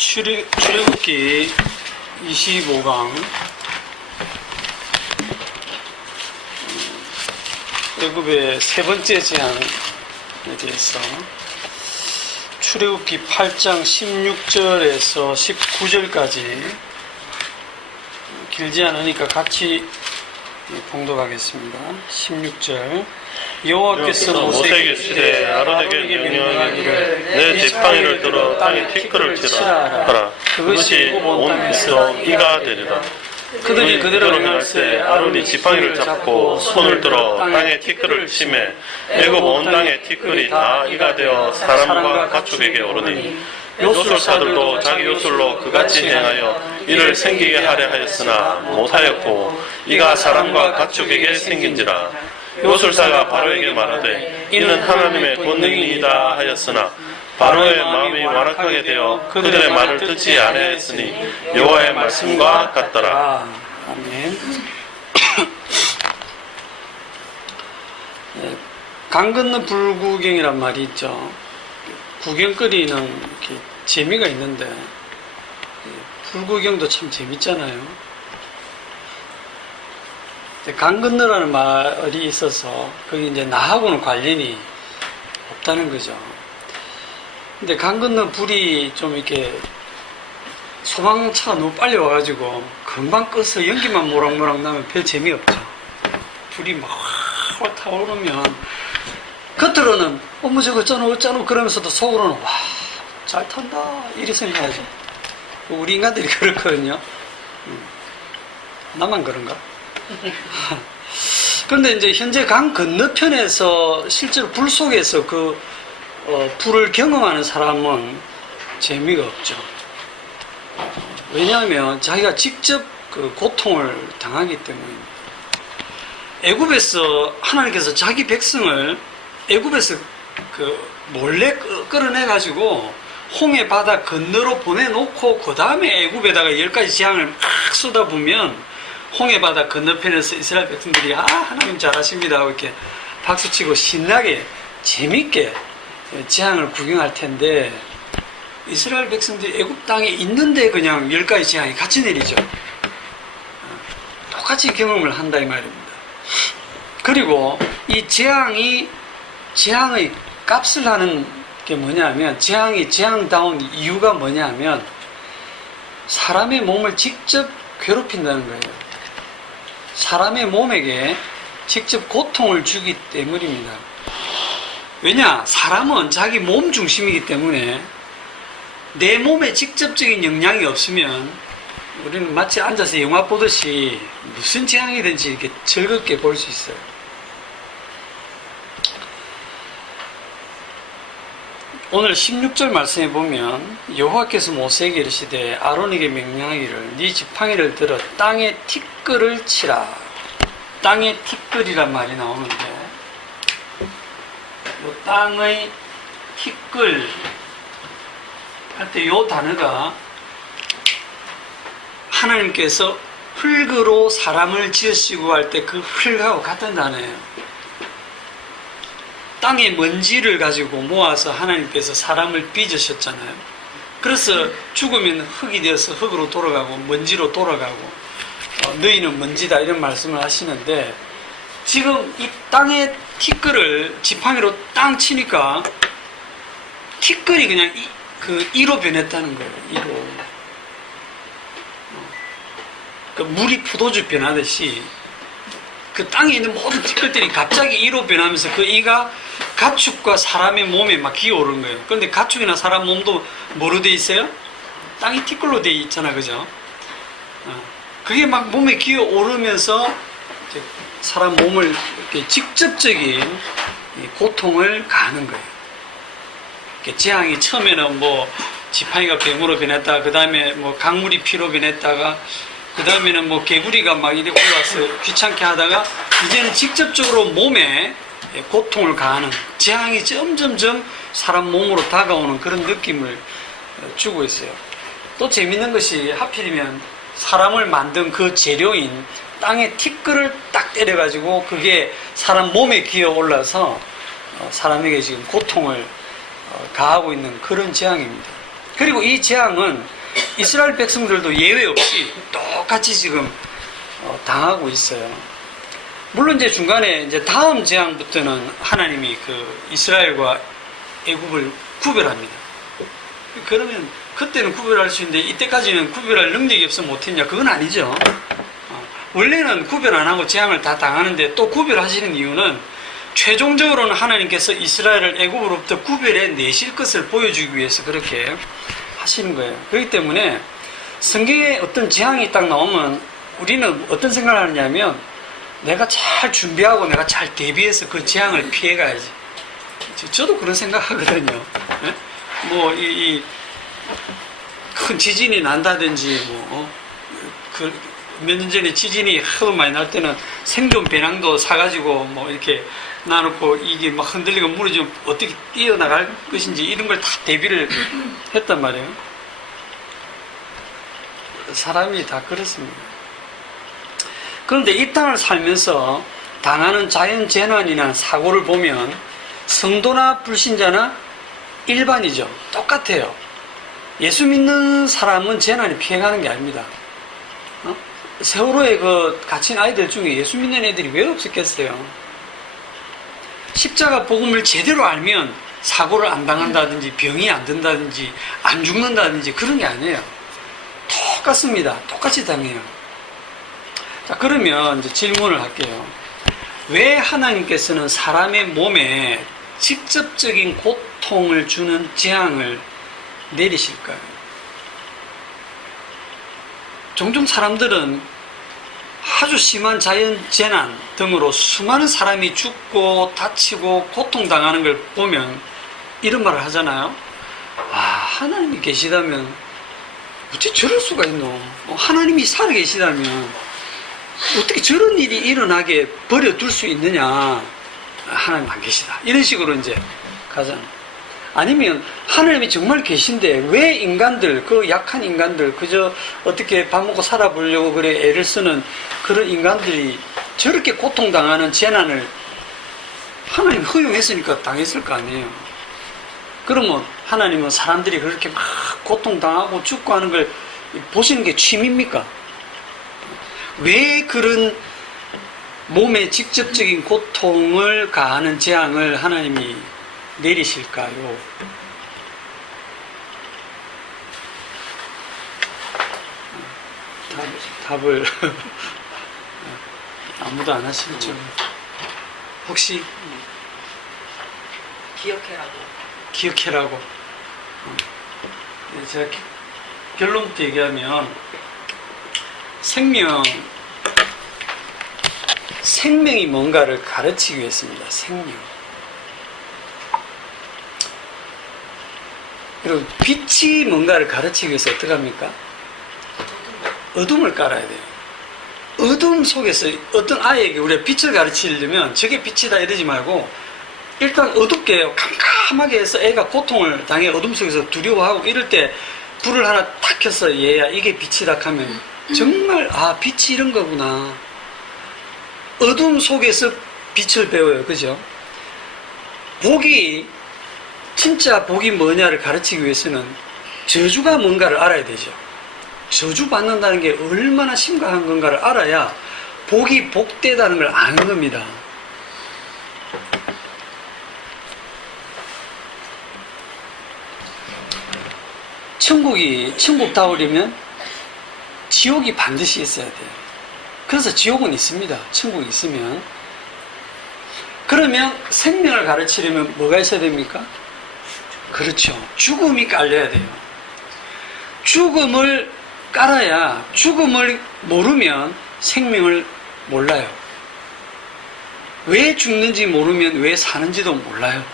출애굽기 25강 애굽의 세 번째 제안에 대해서 출애굽기 8장 16절에서 19절까지 길지 않으니까 같이 봉독하겠습니다. 16절 여호와께서 모세에게 이르시되 아론에게 명령하기를 내 지팡이를 들어 땅에 티끌을 치라 하라. 그것이 온 땅에서 이가 되리라. 그들이 그대로 행할세 아론이 지팡이를 잡고 손을 들어 땅에 티끌을 치매 애굽 온 땅에 티끌이 다 이가 되어 사람과 가축에게 오르니 요술사들도 자기 요술로 그같이 행하여 이를 생기게 하려 하였으나 못하였고 이가 사람과 가축에게 생긴지라. 요술사가 바로에게 말하되 이는 하나님의 권능이다 하였으나 바로의 마음이 완악하게 되어 그들의 말을 듣지 아니하였으니 여호와의 말씀과 같더라. 아멘. 강 건너 불구경이란 말이 있죠. 구경거리는 이렇게 재미가 있는데 불구경도 참 재밌잖아요. 강 건너라는 말이 있어서 거기 이제 나하고는 관련이 없다는 거죠. 근데 강 건너 불이 좀 이렇게 소방차가 너무 빨리 와가지고 금방 꺼서 연기만 모락모락 나면 별 재미없죠. 불이 막 타오르면 겉으로는 어머 저거 어쩌노 그러면서도 속으로는 와 잘 탄다 이리 생각하죠. 우리 인간들이 그렇거든요. 나만 그런가? 그런데 이제 현재 강 건너편에서 실제로 불 속에서 불을 경험하는 사람은 재미가 없죠. 왜냐하면 자기가 직접 그 고통을 당하기 때문입니다. 애굽에서 하나님께서 자기 백성을 애굽에서 몰래 끌어내 가지고 홍해 바다 건너로 보내놓고 그 다음에 애굽에다가 10가지 재앙을 막 쏟아부으면 홍해 바다 건너편에서 이스라엘 백성들이 하나님 잘하십니다 하고 이렇게 박수치고 신나게 재밌게 재앙을 구경할 텐데 이스라엘 백성들이 애굽 땅에 있는데 그냥 10가지 재앙이 같이 내리죠. 똑같이 경험을 한다 이 말입니다. 그리고 이 재앙의 값을 하는 게 뭐냐면 재앙이 재앙다운 이유가 뭐냐면 사람의 몸을 직접 괴롭힌다는 거예요. 사람의 몸에게 직접 고통을 주기 때문입니다. 왜냐? 사람은 자기 몸 중심이기 때문에 내 몸에 직접적인 영향이 없으면 우리는 마치 앉아서 영화 보듯이 무슨 재앙이든지 이렇게 즐겁게 볼 수 있어요. 오늘 16절 말씀에 보면 여호와께서 모세에게 이르시되 아론에게 명령하기를 네 지팡이를 들어 땅에 티끌을 치라. 땅에 티끌이란 말이 나오는데 이 땅의 티끌 할 때 이 단어가 하나님께서 흙으로 사람을 지으시고 할 때 그 흙하고 같은 단어예요. 땅의 먼지를 가지고 모아서 하나님께서 사람을 빚으셨잖아요. 그래서 죽으면 흙이 되어서 흙으로 돌아가고 먼지로 돌아가고 너희는 먼지다 이런 말씀을 하시는데 지금 이 땅에 티끌을 지팡이로 땅 치니까 티끌이 그냥 이로 변했다는 거예요. 이로. 물이 포도주 변하듯이 그 땅에 있는 모든 티끌들이 갑자기 이로 변하면서 그 이가 가축과 사람의 몸에 막 기어오른 거예요. 그런데 가축이나 사람 몸도 뭐로 돼 있어요? 땅이 티끌로 돼 있잖아, 그죠? 그게 막 몸에 기어오르면서 사람 몸을 이렇게 직접적인 고통을 가하는 거예요. 재앙이 처음에는 뭐 지팡이가 뱀으로 변했다가 그 다음에 뭐 강물이 피로 변했다가 그 다음에는 뭐 개구리가 막 이렇게 올라와서 귀찮게 하다가 이제는 직접적으로 몸에 고통을 가하는 재앙이 점점점 사람 몸으로 다가오는 그런 느낌을 주고 있어요. 또 재밌는 것이 하필이면 사람을 만든 그 재료인 땅에 티끌을 딱 때려가지고 그게 사람 몸에 기어 올라서 사람에게 지금 고통을 가하고 있는 그런 재앙입니다. 그리고 이 재앙은 이스라엘 백성들도 예외 없이 똑같이 지금 당하고 있어요. 물론 이제 중간에 이제 다음 재앙부터는 하나님이 그 이스라엘과 애굽을 구별합니다. 그러면 그때는 구별할 수 있는데 이때까지는 구별할 능력이 없어 못했냐? 그건 아니죠. 원래는 구별 안 하고 재앙을 다 당하는데 또 구별하시는 이유는 최종적으로는 하나님께서 이스라엘을 애굽으로부터 구별해 내실 것을 보여주기 위해서 그렇게 하시는 거예요. 그렇기 때문에 성경에 어떤 재앙이 딱 나오면 우리는 어떤 생각을 하느냐면 내가 잘 준비하고 내가 잘 대비해서 그 재앙을 피해가야지. 저도 그런 생각하거든요. 뭐 큰 지진이 난다든지 몇 년 전에 지진이 하도 많이 날 때는 생존 배낭도 사가지고 뭐 이렇게 놔놓고 이게 막 흔들리고 무너지면 어떻게 뛰어나갈 것인지 이런 걸 다 대비를 했단 말이에요. 사람이 다 그렇습니다. 그런데 이 땅을 살면서 당하는 자연재난이나 사고를 보면 성도나 불신자나 일반이죠. 똑같아요. 예수 믿는 사람은 재난이 피해가는 게 아닙니다. 세월호에 갇힌 아이들 중에 예수 믿는 애들이 왜 없었겠어요? 십자가 복음을 제대로 알면 사고를 안 당한다든지 병이 안 든다든지 안 죽는다든지 그런 게 아니에요. 똑같습니다. 똑같이 당해요. 자, 그러면 이제 질문을 할게요. 왜 하나님께서는 사람의 몸에 직접적인 고통을 주는 재앙을 내리실까요? 종종 사람들은 아주 심한 자연재난 등으로 수많은 사람이 죽고 다치고 고통당하는 걸 보면 이런 말을 하잖아요. 하나님이 계시다면 어떻게 저럴 수가 있노? 하나님이 살아계시다면 어떻게 저런 일이 일어나게 버려둘 수 있느냐? 하나님 안 계시다. 이런 식으로 이제 가잖아요. 아니면 하나님이 정말 계신데 왜 인간들, 그 약한 인간들, 그저 어떻게 밥 먹고 살아보려고 그래 애를 쓰는 그런 인간들이 저렇게 고통당하는 재난을 하나님 허용했으니까 당했을 거 아니에요. 그러면 하나님은 사람들이 그렇게 막 고통당하고 죽고 하는 걸 보시는 게 취미입니까? 왜 그런 몸에 직접적인 고통을 가하는 재앙을 하나님이 내리실까요? 답을 아무도 안 하시죠. 혹시 기억해라고. 제가 결론부터 얘기하면 생명이 뭔가를 가르치기 위해서입니다. 생명. 그리고 빛이 뭔가를 가르치기 위해서 어떻게 합니까? 어둠을 깔아야 돼요. 어둠 속에서 어떤 아이에게 우리가 빛을 가르치려면 저게 빛이다 이러지 말고 일단 어둡게 캄캄하게 해서 애가 고통을 당해 어둠 속에서 두려워하고 이럴 때 불을 하나 탁 켜서 얘야 이게 빛이다 하면 정말 빛이 이런 거구나. 어둠 속에서 빛을 배워요. 그죠? 진짜 복이 뭐냐를 가르치기 위해서는 저주가 뭔가를 알아야 되죠. 저주 받는다는 게 얼마나 심각한 건가를 알아야 복이 복되다는 걸 아는 겁니다. 천국다우려면 지옥이 반드시 있어야 돼요. 그래서 지옥은 있습니다. 천국이 있으면. 그러면 생명을 가르치려면 뭐가 있어야 됩니까? 그렇죠. 죽음이 깔려야 돼요. 죽음을 깔아야 죽음을 모르면 생명을 몰라요. 왜 죽는지 모르면 왜 사는지도 몰라요.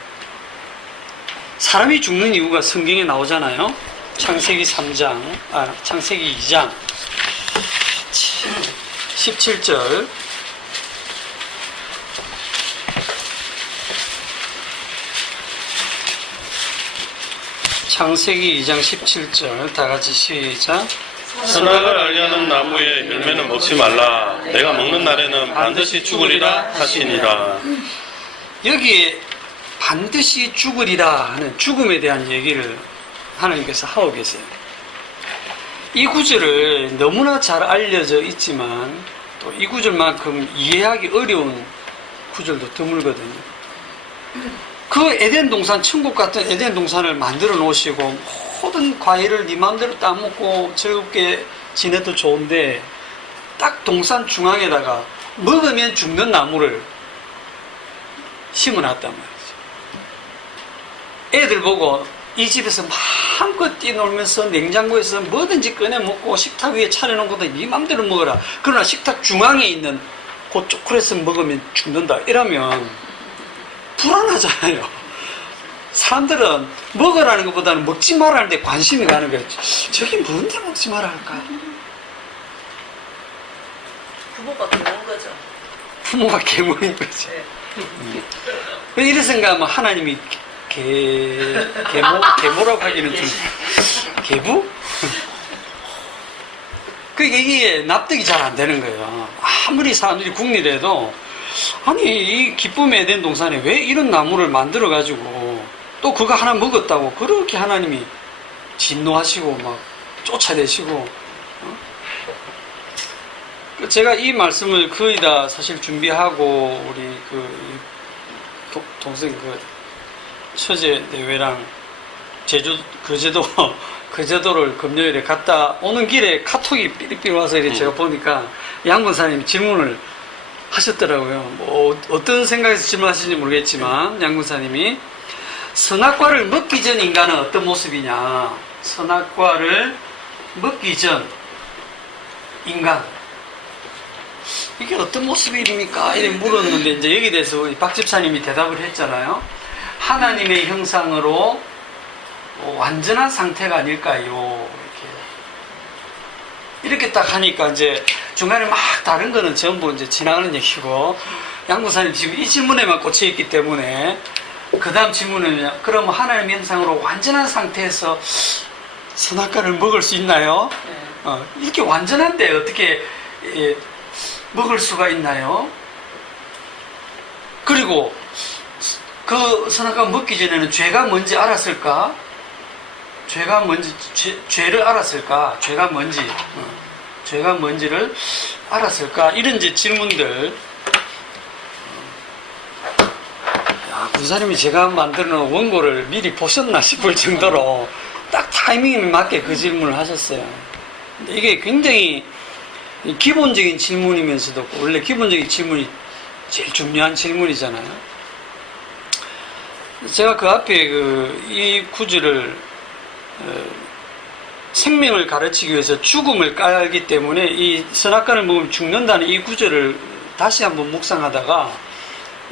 사람이 죽는 이유가 성경에 나오잖아요. 창세기 2장 17절. 창세기 2장 17절 다 같이 시작. 선악을 알게 하는 나무의 열매는 먹지 말라. 내가 먹는 날에는 반드시 죽으리라 하시니라. 여기에 반드시 죽으리라 하는 죽음에 대한 얘기를 하나님께서 하고 계세요. 이 구절을 너무나 잘 알려져 있지만 또 이 구절만큼 이해하기 어려운 구절도 드물거든요. 그 에덴 동산, 천국 같은 에덴 동산을 만들어 놓으시고 모든 과일을 네 마음대로 따먹고 즐겁게 지내도 좋은데 딱 동산 중앙에다가 먹으면 죽는 나무를 심어놨단 말이죠. 애들 보고 이 집에서 마음껏 뛰놀면서 냉장고에서 뭐든지 꺼내 먹고 식탁 위에 차려놓은 것도 네 맘대로 먹어라. 그러나 식탁 중앙에 있는 그 초콜릿을 먹으면 죽는다. 이러면 불안하잖아요. 사람들은 먹으라는 것보다는 먹지 말라는 데 관심이 가는 거예요. 저게 뭔데 먹지 말아 할까? 부모가 그런 거죠. 부모가 괴물인 거지. 네. 이래 생각하면 하나님이 계모라고 하기는 좀 계부? 그러니까 이게 납득이 잘 안 되는 거예요. 아무리 사람들이 국리래도 아니 이 기쁨의 에덴 동산에 왜 이런 나무를 만들어 가지고 또 그거 하나 먹었다고 그렇게 하나님이 진노하시고 막 쫓아내시고. 제가 이 말씀을 거의 다 사실 준비하고 우리 그 동생 그 처제 내외랑 거제도를 금요일에 갔다 오는 길에 카톡이 삐리삐리 와서 이렇게 제가 보니까 양권사님이 질문을 하셨더라고요. 뭐 어떤 생각에서 질문하시는지 모르겠지만 양권사님이 선악과를 먹기 전 인간은 어떤 모습이냐? 선악과를 먹기 전 인간 이게 어떤 모습입니까? 이렇게 물었는데 이제 여기에 대해서 우리 박 집사님이 대답을 했잖아요. 하나님의 형상으로 완전한 상태가 아닐까요? 이렇게 딱 하니까 이제 중간에 막 다른 거는 전부 이제 지나가는 얘기고 양구사님 지금 이 질문에만 꽂혀 있기 때문에 그 다음 질문은 그럼 하나님의 형상으로 완전한 상태에서 선악과를 먹을 수 있나요? 이렇게 완전한데 어떻게 먹을 수가 있나요? 그리고 그 선악과 먹기 전에는 죄가 뭔지 알았을까? 죄가 뭔지, 죄를 알았을까? 죄가 뭔지, 죄가 뭔지를 알았을까? 이런 이제 질문들. 야, 군사님이 제가 만들어 놓은 원고를 미리 보셨나 싶을 정도로 딱 타이밍에 맞게 그 질문을 하셨어요. 근데 이게 굉장히 기본적인 질문이면서도 원래 기본적인 질문이 제일 중요한 질문이잖아요. 제가 그 앞에 이 구절을 생명을 가르치기 위해서 죽음을 깔기 때문에 이 선악과를 먹으면 죽는다는 이 구절을 다시 한번 묵상하다가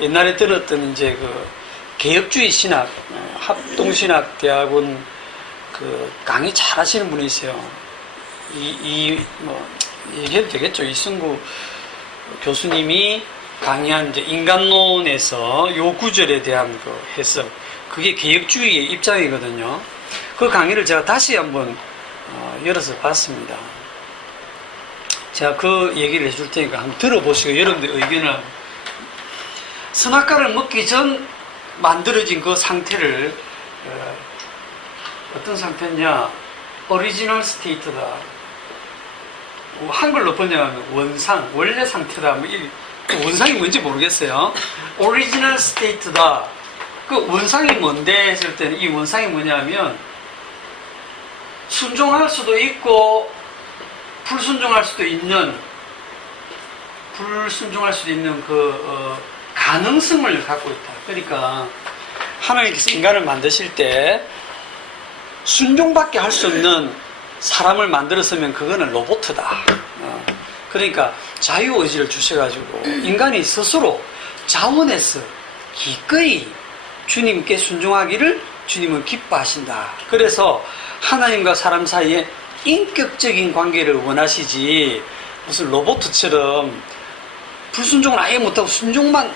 옛날에 들었던 이제 그 개혁주의 신학 합동신학대학원 그 강의 잘 하시는 분이 있어요. 얘기해도 되겠죠. 이승구 교수님이 강의한 이제 인간론에서 요 구절에 대한 그 해석, 그게 개혁주의의 입장이거든요. 그 강의를 제가 다시 한번 열어서 봤습니다. 제가 그 얘기를 해줄 테니까 한번 들어보시고 여러분들 의견을. 선악과를 먹기 전 만들어진 그 상태를 어떤 상태냐? 오리지널 스테이트다. 한글로 번역하면 원상, 원래 상태다. 원상이 뭔지 모르겠어요. 오리지널 스테이트다. 그 원상이 뭔데 했을 때는 이 원상이 뭐냐면 순종할 수도 있고 불순종할 수도 있는 그 가능성을 갖고 있다. 그러니까 하나님께서 인간을 만드실 때 순종밖에 할 수 없는 사람을 만들었으면 그거는 로봇이다. 그러니까 자유의지를 주셔가지고 인간이 스스로 자원해서 기꺼이 주님께 순종하기를 주님은 기뻐하신다. 그래서 하나님과 사람 사이에 인격적인 관계를 원하시지 무슨 로봇처럼 불순종을 아예 못하고 순종만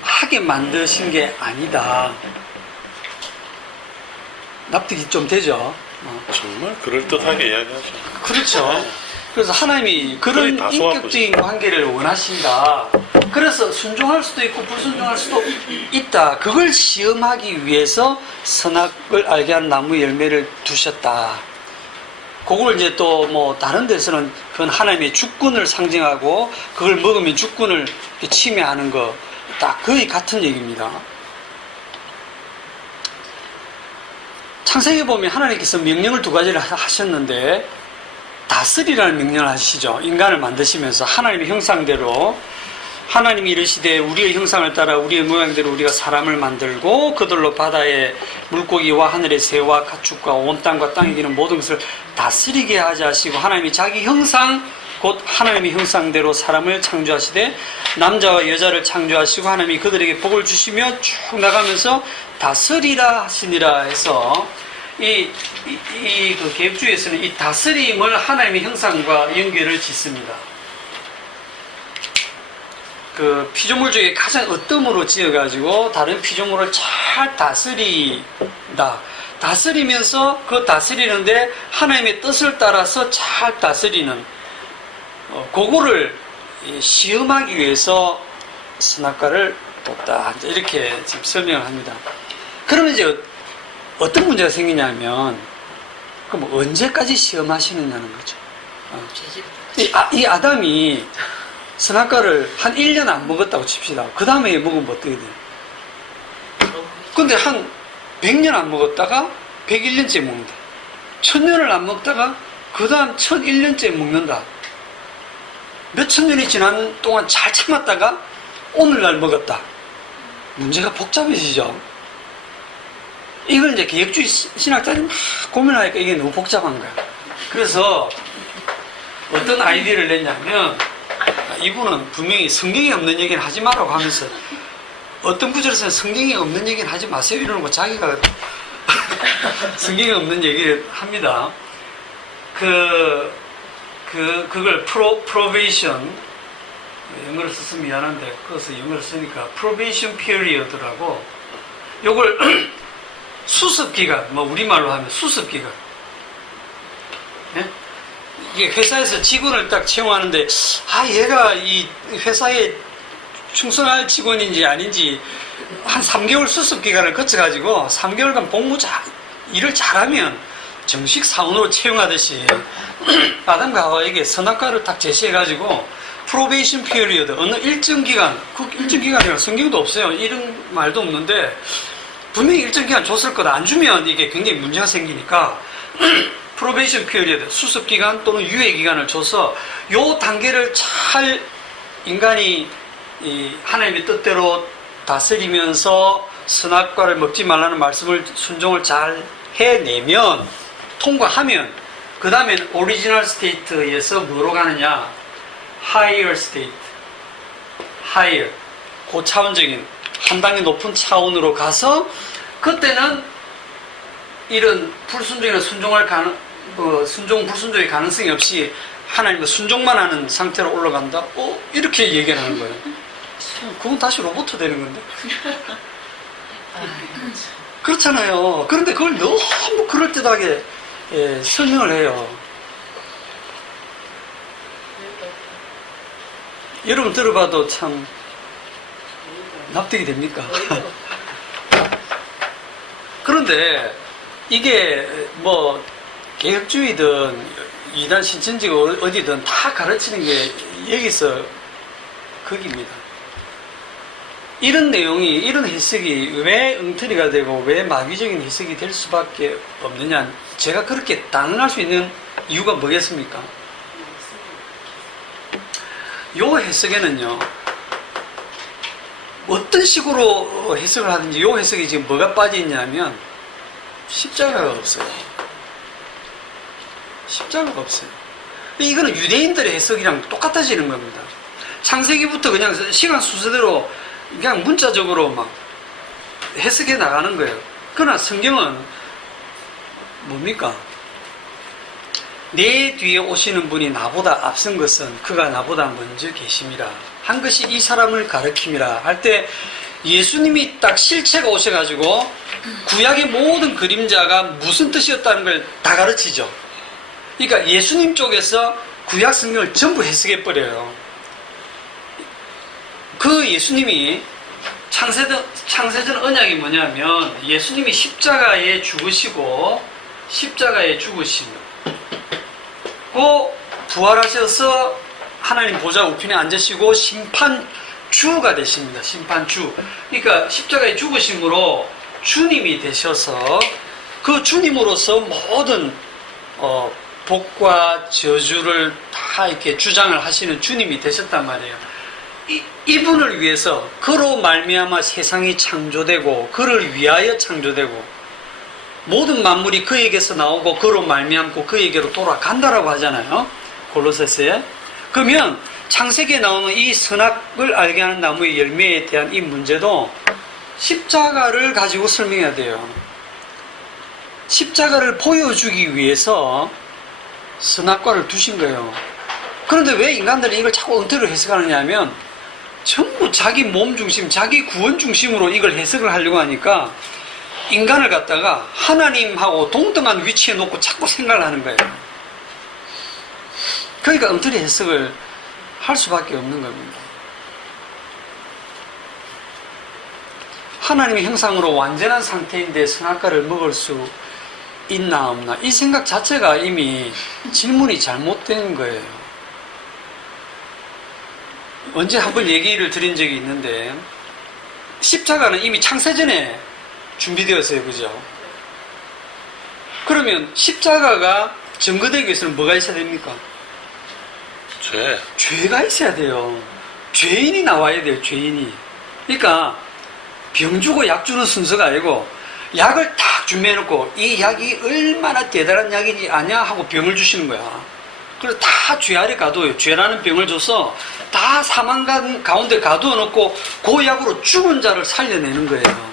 하게 만드신 게 아니다. 납득이 좀 되죠? 정말 그럴듯하게 이야기하죠. 그렇죠. 그래서 하나님이 그런 인격적인 관계를 원하신다. 그래서 순종할 수도 있고 불순종할 수도 있다. 그걸 시험하기 위해서 선악을 알게 하는 나무 열매를 두셨다. 그걸 이제 또 뭐 다른 데서는 그건 하나님의 주권을 상징하고 그걸 먹으면 주권을 침해하는 거 딱 거의 같은 얘기입니다. 창세기 보면 하나님께서 명령을 두 가지를 하셨는데 다스리라는 명령을 하시죠. 인간을 만드시면서 하나님의 형상대로 하나님이 이르시되 우리의 형상을 따라 우리의 모양대로 우리가 사람을 만들고 그들로 바다의 물고기와 하늘의 새와 가축과 온 땅과 땅에 기는 모든 것을 다스리게 하자 하시고 하나님이 자기 형상 곧 하나님의 형상대로 사람을 창조하시되 남자와 여자를 창조하시고 하나님이 그들에게 복을 주시며 쭉 나가면서 다스리라 하시니라 해서 그 개혁주의에서는 이 다스림을 하나님의 형상과 연결을 짓습니다. 그 피조물 중에 가장 어뜸으로 지어가지고 다른 피조물을 잘 다스린다. 다스리면서 그 다스리는데 하나님의 뜻을 따라서 잘 다스리는 그거를 시험하기 위해서 선악과를 뒀다. 이렇게 지금 설명을 합니다. 그러면 이제 어떤 문제가 생기냐면 그럼 언제까지 시험하시느냐는 거죠. 이 아담이 선악과를 한 1년 안 먹었다고 칩시다. 그 다음에 먹으면 어떻게 돼요? 근데 한 100년 안 먹었다가 101년째 먹는다. 1000년을 안 먹다가 그 다음 1001년째 먹는다. 몇천 년이 지난 동안 잘 참았다가 오늘날 먹었다. 문제가 복잡해지죠. 이걸 이제 개혁주의 신학자들이 막 고민하니까 이게 너무 복잡한 거야. 그래서 어떤 아이디어를 냈냐면 이분은 분명히 성경에 없는 얘기는 하지 말라고 하면서 어떤 구절에서는 성경에 없는 얘기는 하지 마세요 이러는 거 자기가 성경에 없는 얘기를 합니다. 그걸 probation 영어로 써서 미안한데 그것을 영어로 쓰니까 probation period라고 요걸 수습기간 뭐 우리말로 하면 수습기간 네? 이게 회사에서 직원을 딱 채용하는데 얘가 이 회사에 충성할 직원인지 아닌지 한 3개월 수습기간을 거쳐가지고 3개월간 일을 잘하면 정식 사원으로 채용하듯이 아담과 하와에게 선악과를 딱 제시해가지고 프로베이션 피리어드 어느 일정 기간 그 일정 기간이라 성경도 없어요. 이런 말도 없는데 분명히 일정 기간 줬을 거다. 안 주면 이게 굉장히 문제가 생기니까 프로베이션 피리어드 수습 기간 또는 유예 기간을 줘서 요 단계를 잘 인간이 이 하나님의 뜻대로 다스리면서 선악과를 먹지 말라는 말씀을 순종을 잘 해내면 통과하면 그 다음엔 오리지널 스테이트에서 뭐로 가느냐 higher state higher 고차원적인 한 단계 높은 차원으로 가서 그때는 이런 불순종이나 순종 불순종의 가능성이 없이 하나님과 순종만 하는 상태로 올라간다. 이렇게 얘기하는 거예요. 그건 다시 로봇 되는 건데. 그렇잖아요. 그런데 그걸 너무 그럴듯하게 설명을 해요. 여러분 들어봐도 참 납득이 됩니까? 그런데 이게 뭐 개혁주의든 이단 신천지가 어디든 다 가르치는 게 여기서 거기입니다. 이런 내용이 이런 해석이 왜 엉터리가 되고 왜 마귀적인 해석이 될 수밖에 없느냐, 제가 그렇게 단언할 수 있는 이유가 뭐겠습니까? 요 해석에는요 어떤 식으로 해석을 하든지 요 해석이 지금 뭐가 빠져 있냐면 십자가가 없어요. 십자가가 없어요. 이거는 유대인들의 해석이랑 똑같아지는 겁니다. 창세기부터 그냥 시간 순서대로 그냥 문자적으로 막 해석해 나가는 거예요. 그러나 성경은 뭡니까? 내 뒤에 오시는 분이 나보다 앞선 것은 그가 나보다 먼저 계심이라 한 것이 이 사람을 가르킴이라 할 때 예수님이 딱 실체가 오셔가지고 구약의 모든 그림자가 무슨 뜻이었다는 걸 다 가르치죠. 그러니까 예수님 쪽에서 구약 성경을 전부 해석해버려요. 그 예수님이 창세전 언약이 뭐냐면 예수님이 십자가에 죽으시고 십자가에 죽으시고 부활하셔서 하나님 보좌 우편에 앉으시고 심판주가 되십니다. 심판주. 그러니까 십자가에 죽으심으로 주님이 되셔서 그 주님으로서 모든 복과 저주를 다 이렇게 주장을 하시는 주님이 되셨단 말이에요. 이분을 위해서 그로 말미암아 세상이 창조되고 그를 위하여 창조되고 모든 만물이 그에게서 나오고 그로 말미암고 그에게로 돌아간다라고 하잖아요. 골로새서에. 그러면 창세기에 나오는 이 선악을 알게 하는 나무의 열매에 대한 이 문제도 십자가를 가지고 설명해야 돼요. 십자가를 보여주기 위해서 선악과를 두신 거예요. 그런데 왜 인간들이 이걸 자꾸 엉터리로 해석하느냐 하면 전부 자기 몸 중심, 자기 구원 중심으로 이걸 해석을 하려고 하니까 인간을 갖다가 하나님하고 동등한 위치에 놓고 자꾸 생각을 하는 거예요. 그러니까 엉터리 해석을 할 수밖에 없는 겁니다. 하나님의 형상으로 완전한 상태인데 선악과를 먹을 수 있나 없나 이 생각 자체가 이미 질문이 잘못된 거예요. 언제 한번 얘기를 드린 적이 있는데 십자가는 이미 창세전에 준비되었어요. 그죠? 그러면 십자가가 증거되기 위해서는 뭐가 있어야 됩니까? 죄가 있어야 돼요. 죄인이 나와야 돼요. 죄인이. 그러니까 병 주고 약 주는 순서가 아니고 약을 딱 준비해놓고 이 약이 얼마나 대단한 약인지 아냐 하고 병을 주시는 거야. 그래서 다 죄 아래 가둬요. 죄라는 병을 줘서 다 사망 가운데 가두어 놓고 그 약으로 죽은 자를 살려내는 거예요.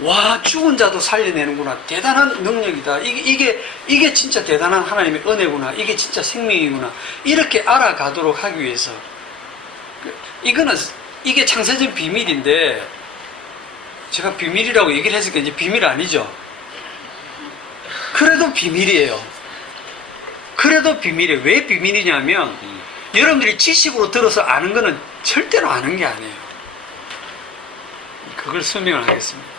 와, 죽은 자도 살려내는구나. 대단한 능력이다. 이게 진짜 대단한 하나님의 은혜구나. 이게 진짜 생명이구나. 이렇게 알아가도록 하기 위해서. 이게 창세전 비밀인데, 제가 비밀이라고 얘기를 했으니까 이제 비밀 아니죠? 그래도 비밀이에요. 그래도 비밀이에요. 왜 비밀이냐면, 여러분들이 지식으로 들어서 아는 거는 절대로 아는 게 아니에요. 그걸 설명을 하겠습니다.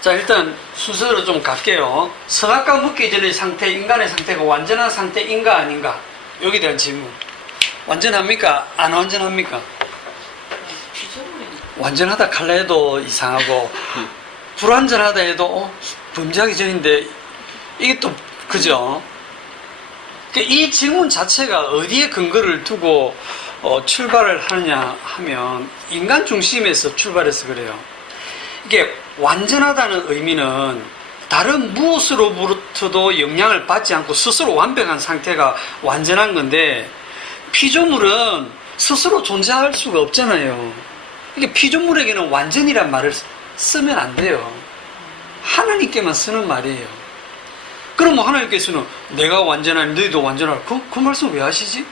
자, 일단 순서로 좀 갈게요. 선악과 먹기 전의 상태, 인간의 상태가 완전한 상태인가 아닌가? 여기에 대한 질문. 완전합니까? 안 완전합니까? 완전하다 칼라 해도 이상하고 불완전하다 해도 범죄하기 전인데 이게 또 그죠? 이 질문 자체가 어디에 근거를 두고 출발을 하느냐 하면 인간 중심에서 출발해서 그래요. 이게 완전하다는 의미는 다른 무엇으로부터도 영향을 받지 않고 스스로 완벽한 상태가 완전한 건데 피조물은 스스로 존재할 수가 없잖아요. 이게 피조물에게는 완전이란 말을 쓰면 안 돼요. 하나님께만 쓰는 말이에요. 그럼 뭐 하나님께서는 내가 완전하니 너희도 완전하라. 그 말씀 왜 하시지?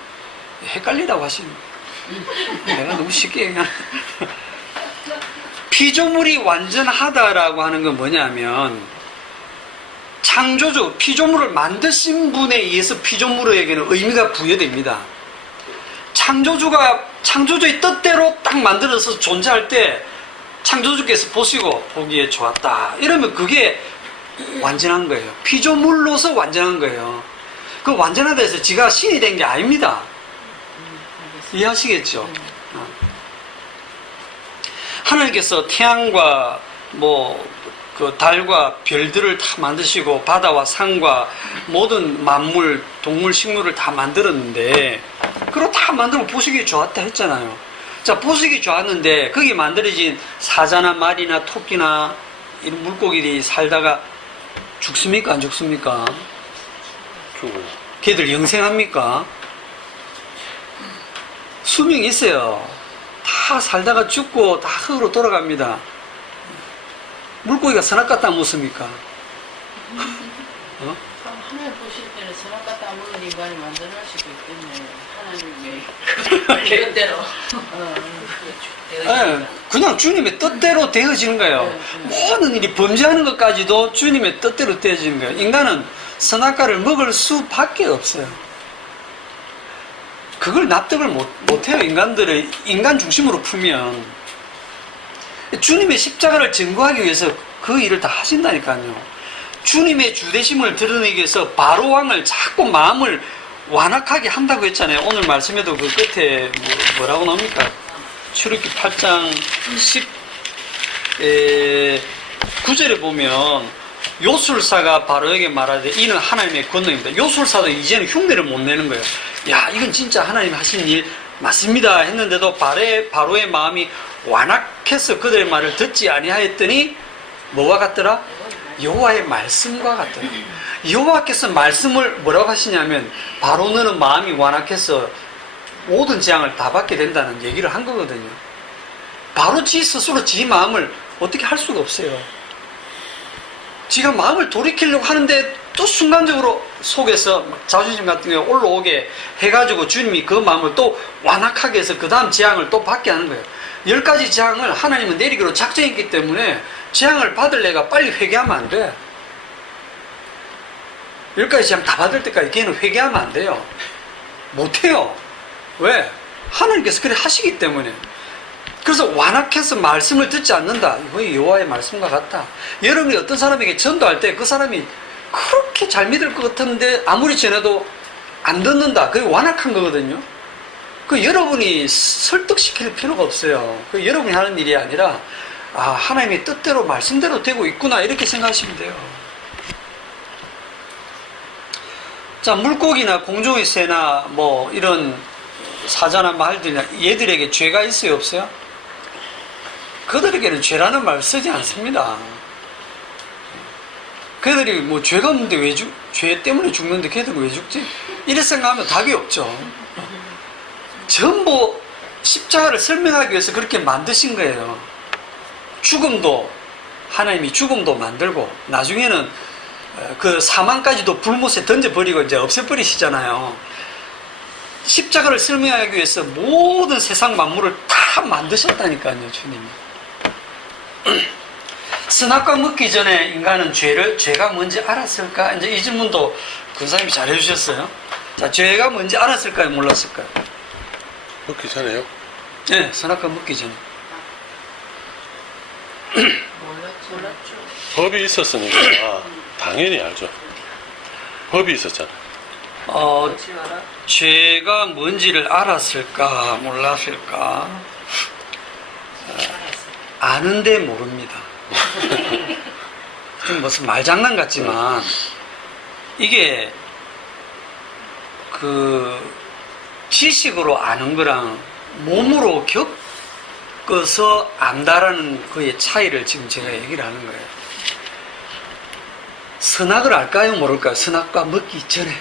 헷갈리라고 하시는 거예요. 내가 너무 쉽게 얘기하는 피조물이 완전하다라고 하는 건 뭐냐면 창조주, 피조물을 만드신 분에 의해서 피조물에게는 의미가 부여됩니다. 창조주의 뜻대로 딱 만들어서 존재할 때 창조주께서 보시고 보기에 좋았다. 이러면 그게 완전한 거예요. 피조물로서 완전한 거예요. 그 완전하다 해서 지가 신이 된 게 아닙니다. 이해하시겠죠? 하나님께서 태양과 그 달과 별들을 다 만드시고 바다와 산과 모든 만물, 동물, 식물을 다 만들었는데 그걸 다 만들고 보시기 좋았다 했잖아요. 자, 보시기 좋았는데 거기 만들어진 사자나 말이나 토끼나 이런 물고기들이 살다가 죽습니까? 안 죽습니까? 죽어. 걔들 영생합니까? 수명이 있어요. 다 살다가 죽고 다 흙으로 돌아갑니다. 물고기가 선악과 땅 묻습니까? 하나님 보실 때는 선악과 땅 먹은 인간이 완전할 수도 있겠네. 하나님의 뜻대로. 네, 그냥 주님의 뜻대로 되어지는 거예요. 모든 일이 범죄하는 것까지도 주님의 뜻대로 되어지는 거예요. 인간은 선악과를 먹을 수밖에 없어요. 그걸 납득을 못해요. 인간 중심으로 풀면. 주님의 십자가를 증거하기 위해서 그 일을 다 하신다니까요. 주님의 주대심을 드러내기 위해서 바로 왕을 자꾸 마음을 완악하게 한다고 했잖아요. 오늘 말씀에도 그 끝에 뭐라고 나옵니까? 출애굽기 8장 9절에 보면 요술사가 바로에게 말하되 이는 하나님의 권능입니다. 요술사도 이제는 흉내를 못 내는 거예요. 야, 이건 진짜 하나님 하신 일 맞습니다 했는데도 바로의 마음이 완악해서 그들의 말을 듣지 아니하였더니 뭐와 같더라? 여호와의 말씀과 같더라. 여호와께서 말씀을 뭐라고 하시냐면 바로 너는 마음이 완악해서 모든 재앙을 다 받게 된다는 얘기를 한 거거든요. 바로 지 스스로 지 마음을 어떻게 할 수가 없어요. 지가 마음을 돌이키려고 하는데 또 순간적으로 속에서 자존심 같은 게 올라오게 해가지고 주님이 그 마음을 또 완악하게 해서 그 다음 재앙을 또 받게 하는 거예요. 10가지 재앙을 하나님은 내리기로 작정했기 때문에 재앙을 받을 애가 빨리 회개하면 안 돼. 10가지 재앙 다 받을 때까지 걔는 회개하면 안 돼요. 못해요. 왜? 하나님께서 그래 하시기 때문에. 그래서 완악해서 말씀을 듣지 않는다. 이거 여호와의 말씀과 같다. 여러분이 어떤 사람에게 전도할 때 그 사람이 그렇게 잘 믿을 것 같은데 아무리 전해도 안 듣는다. 그게 완악한 거거든요. 그 여러분이 설득시킬 필요가 없어요. 그 여러분이 하는 일이 아니라 하나님의 뜻대로 말씀대로 되고 있구나 이렇게 생각하시면 돼요. 자, 물고기나 공중의 새나 뭐 이런 사자나 말들이나 얘들에게 죄가 있어요, 없어요? 그들에게는 죄라는 말을 쓰지 않습니다. 그들이 뭐 죄가 없는데 죄 때문에 죽는데 걔들은 왜 죽지? 이래 생각하면 답이 없죠. 전부 십자가를 설명하기 위해서 그렇게 만드신 거예요. 죽음도 하나님이 죽음도 만들고 나중에는 그 사망까지도 불못에 던져버리고 이제 없애버리시잖아요. 십자가를 설명하기 위해서 모든 세상 만물을 다 만드셨다니까요, 주님이. 선악과 먹기 전에 인간은 죄가 뭔지 알았을까? 이제 이 질문도 권사님이 잘 해주셨어요. 자, 죄가 뭔지 알았을까요? 몰랐을까요? 먹기 전에요? 네, 선악과 먹기 전에. 몰랐죠. 법이 있었으니까 당연히 알죠. 법이 있었잖아요. 그렇지 않아? 죄가 뭔지를 알았을까? 몰랐을까? 아는데 모릅니다. 좀 무슨 말장난 같지만 이게 그 지식으로 아는 거랑 몸으로 겪어서 안다라는 그의 차이를 지금 제가 얘기를 하는 거예요. 선악을 알까요? 모를까요? 선악과 먹기 전에.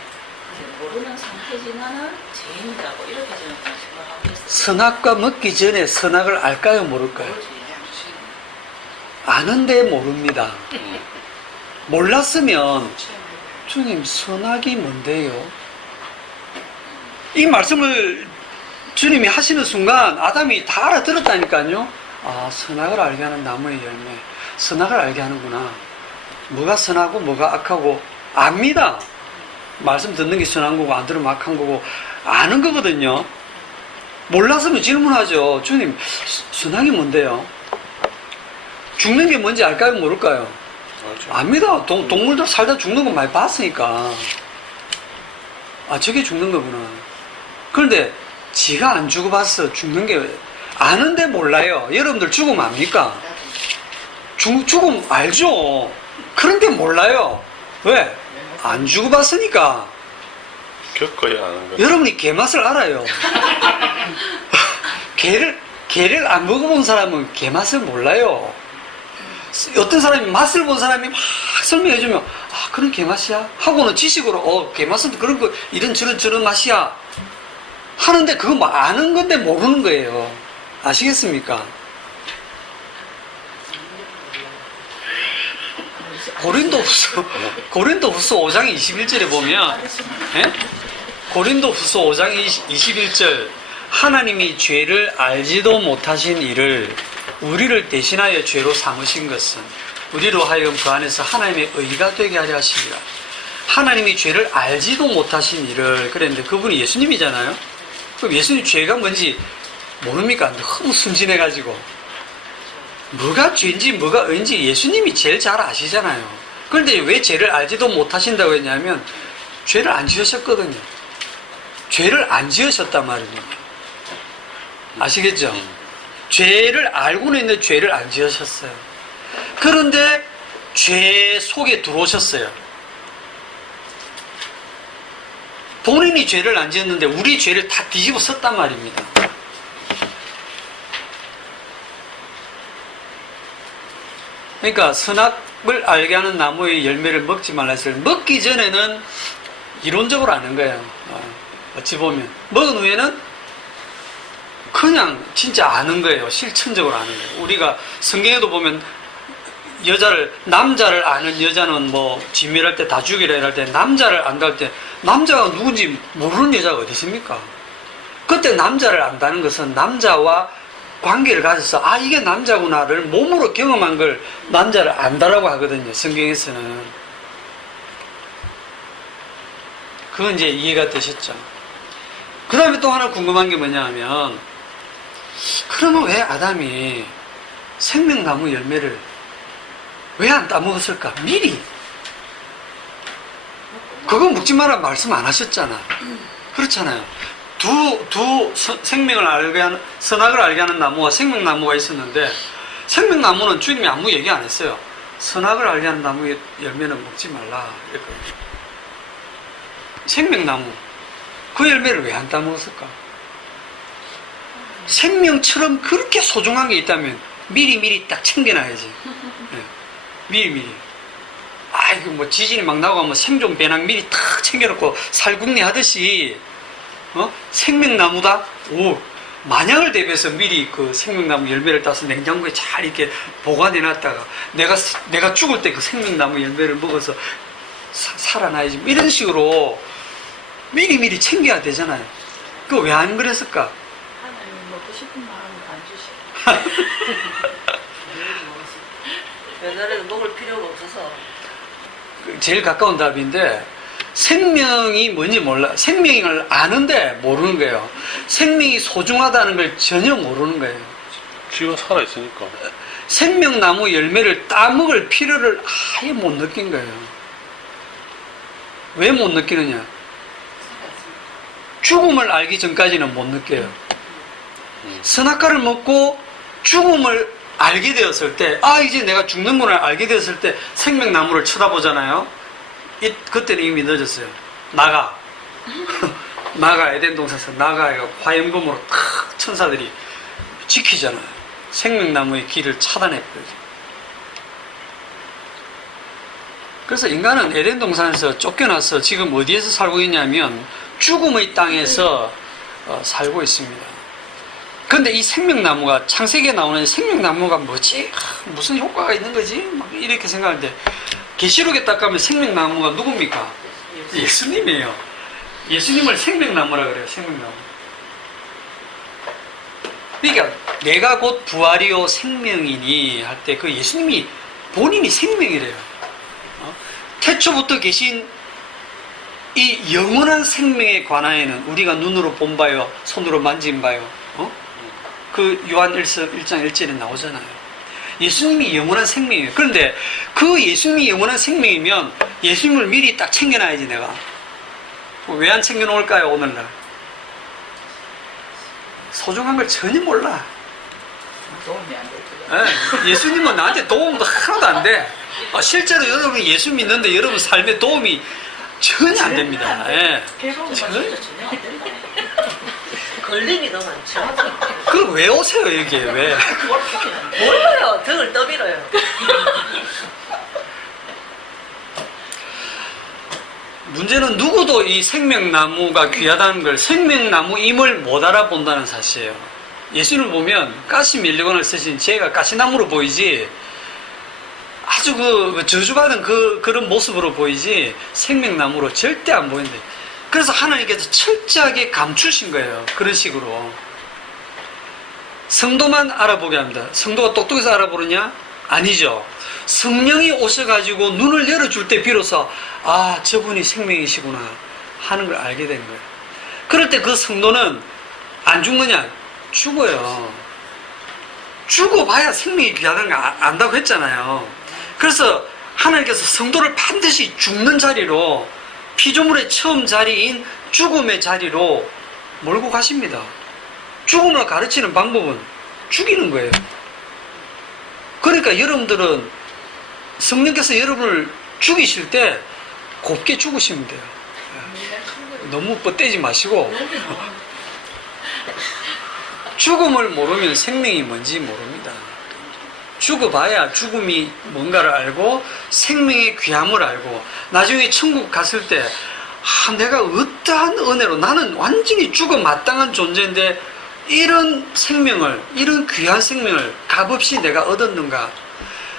모르는 상태지만은 죄인이라고 이렇게 생각하고 있어요. 선악과 먹기 전에 선악을 알까요? 모를까요? 아는데 모릅니다. 몰랐으면 주님 선악이 뭔데요? 이 말씀을 주님이 하시는 순간 아담이 다 알아들었다니까요. 선악을 알게 하는 나무의 열매. 선악을 알게 하는구나. 뭐가 선하고 뭐가 악하고 압니다. 말씀 듣는 게 선한 거고 안 들으면 악한 거고 아는 거거든요. 몰랐으면 질문하죠. 주님, 선악이 뭔데요? 죽는 게 뭔지 알까요? 모를까요? 알죠. 압니다. 동물들 살다 죽는 거 많이 봤으니까. 저게 죽는 거구나. 그런데 지가 안 죽어봤어. 죽는 게 아는데 몰라요. 여러분들 죽음 압니까? 죽음 알죠. 그런데 몰라요. 왜? 안 죽어봤으니까. 겪어야 아는 거. 여러분이 개 맛을 알아요. 개를 안 먹어본 사람은 개 맛을 몰라요. 어떤 사람이 맛을 본 사람이 막 설명해주면 그런 개 맛이야? 하고는 지식으로 개 맛은 그런 거 이런 맛이야 하는데 그거 뭐 아는 건데 모르는 거예요. 아시겠습니까? 고린도후서 5장 21절에 보면 고린도후서 5장 21절 하나님이 죄를 알지도 못하신 이를 우리를 대신하여 죄로 삼으신 것은 우리로 하여금 그 안에서 하나님의 의가 되게 하려 하시리라. 하나님이 죄를 알지도 못하신 이를 그랬는데 그분이 예수님이잖아요. 그럼 예수님 죄가 뭔지 모릅니까? 너무 순진해가지고. 뭐가 죄인지 뭐가 은인지 예수님이 제일 잘 아시잖아요. 그런데 왜 죄를 알지도 못하신다고 했냐면 죄를 안 지으셨거든요. 죄를 안 지으셨단 말입니다. 아시겠죠? 죄를 알고는 있는데 죄를 안 지으셨어요. 그런데 죄 속에 들어오셨어요. 본인이 죄를 안 지었는데 우리 죄를 다 뒤집어 썼단 말입니다. 그러니까 선악을 알게 하는 나무의 열매를 먹지 말라 했을 때 먹기 전에는 이론적으로 아는 거예요. 어찌 보면 먹은 후에는 그냥 진짜 아는 거예요. 실천적으로 아는 거예요. 우리가 성경에도 보면 남자를 아는 여자는 뭐 진멸할 때 다 죽이라 이럴 때 남자를 안다 할 때 남자가 누군지 모르는 여자가 어디 있습니까? 그때 남자를 안다는 것은 남자와 관계를 가져서 아 이게 남자구나를 몸으로 경험한 걸 남자를 안다라고 하거든요. 성경에서는. 그건 이제 이해가 되셨죠. 그 다음에 또 하나 궁금한 게 뭐냐 하면 그러면 왜 아담이 생명나무 열매를 왜 안 따먹었을까? 미리 그거 먹지 마라 말씀 안 하셨잖아. 그렇잖아요. 생명을 알게 하는, 선악을 알게 하는 나무와 생명나무가 있었는데, 생명나무는 주님이 아무 얘기 안 했어요. 선악을 알게 하는 나무의 열매는 먹지 말라. 이랬거든요. 생명나무. 그 열매를 왜 안 따먹었을까? 생명처럼 그렇게 소중한 게 있다면 미리미리 딱 챙겨놔야지. 네. 미리미리. 이거 뭐 지진이 막 나고 하면 생존 배낭 미리 탁 챙겨놓고 살궁리 하듯이, 생명나무다? 만약을 대비해서 미리 그 생명나무 열매를 따서 냉장고에 잘 이렇게 보관해놨다가 내가 죽을 때 그 생명나무 열매를 먹어서 살아나야지. 이런 식으로 미리미리 챙겨야 되잖아요. 그거 왜 안 그랬을까? 하나님 먹고 싶은 마음을 안 주시고. 옛날에는 먹을 필요가 없어서. 제일 가까운 답인데 생명이 뭔지 몰라. 생명을 아는데 모르는 거예요. 생명이 소중하다는 걸 전혀 모르는 거예요. 쥐가 살아있으니까. 생명나무 열매를 따먹을 필요를 아예 못 느낀 거예요. 왜 못 느끼느냐? 죽음을 알기 전까지는 못 느껴요. 선악과를 먹고 죽음을 알게 되었을 때, 이제 내가 죽는구나 알게 되었을 때 생명나무를 쳐다보잖아요. 그때는 이미 늦었어요. 나가. 나가. 에덴 동산에서 나가요. 화염검으로 탁 천사들이 지키잖아요. 생명나무의 길을 차단했거든요. 그래서 인간은 에덴 동산에서 쫓겨나서 지금 어디에서 살고 있냐면 죽음의 땅에서 살고 있습니다. 그런데 이 생명나무가 창세기에 나오는 생명나무가 뭐지? 무슨 효과가 있는 거지? 막 이렇게 생각하는데 계시록에 딱 가면 생명나무가 누굽니까? 예수님이에요. 예수님을 생명나무라 그래요. 생명나무. 그러니까 내가 곧 부활이요 생명이니 할 때 그 예수님이 본인이 생명이래요. 태초부터 계신 이 영원한 생명에 관하여는 우리가 눈으로 본 바요, 손으로 만진 바요. 그 요한 1장 1절에 나오잖아요. 예수님이 영원한 생명이에요. 그런데 그 예수님이 영원한 생명이면 예수님을 미리 딱 챙겨놔야지 내가. 왜 안 챙겨놓을까요 오늘날? 소중한 걸 전혀 몰라. 도움이 안 될 거야. 예수님은 나한테 도움도 하나도 안 돼. 실제로 여러분이 예수 믿는데 여러분 삶에 도움이 전혀 안 됩니다. 개봉만 진짜 전혀 안 된다. 걸림이 더 많죠. 그럼 왜 오세요 여기에 왜? 몰라요. 등을 떠밀어요. 문제는 누구도 이 생명나무가 귀하다는 걸 생명나무임을 못 알아본다는 사실이에요. 예수를 보면 가시 밀리건을 쓰신 제가 가시나무로 보이지 아주 그 저주받은 그런 모습으로 보이지 생명나무로 절대 안 보인대. 그래서 하나님께서 철저하게 감추신 거예요. 그런 식으로. 성도만 알아보게 합니다. 성도가 똑똑해서 알아보느냐? 아니죠. 성령이 오셔가지고 눈을 열어줄 때 비로소 저분이 생명이시구나 하는 걸 알게 된 거예요. 그럴 때 그 성도는 안 죽느냐? 죽어요. 죽어봐야 생명이 귀하다는 거 안다고 했잖아요. 그래서 하나님께서 성도를 반드시 죽는 자리로, 피조물의 처음 자리인 죽음의 자리로 몰고 가십니다. 죽음을 가르치는 방법은 죽이는 거예요. 그러니까 여러분들은 성령께서 여러분을 죽이실 때 곱게 죽으시면 돼요. 너무 뻗대지 마시고. 죽음을 모르면 생명이 뭔지 모릅니다. 죽어봐야 죽음이 뭔가를 알고 생명의 귀함을 알고, 나중에 천국 갔을 때 내가 어떠한 은혜로, 나는 완전히 죽어 마땅한 존재인데 이런 생명을, 이런 귀한 생명을 값없이 내가 얻었는가,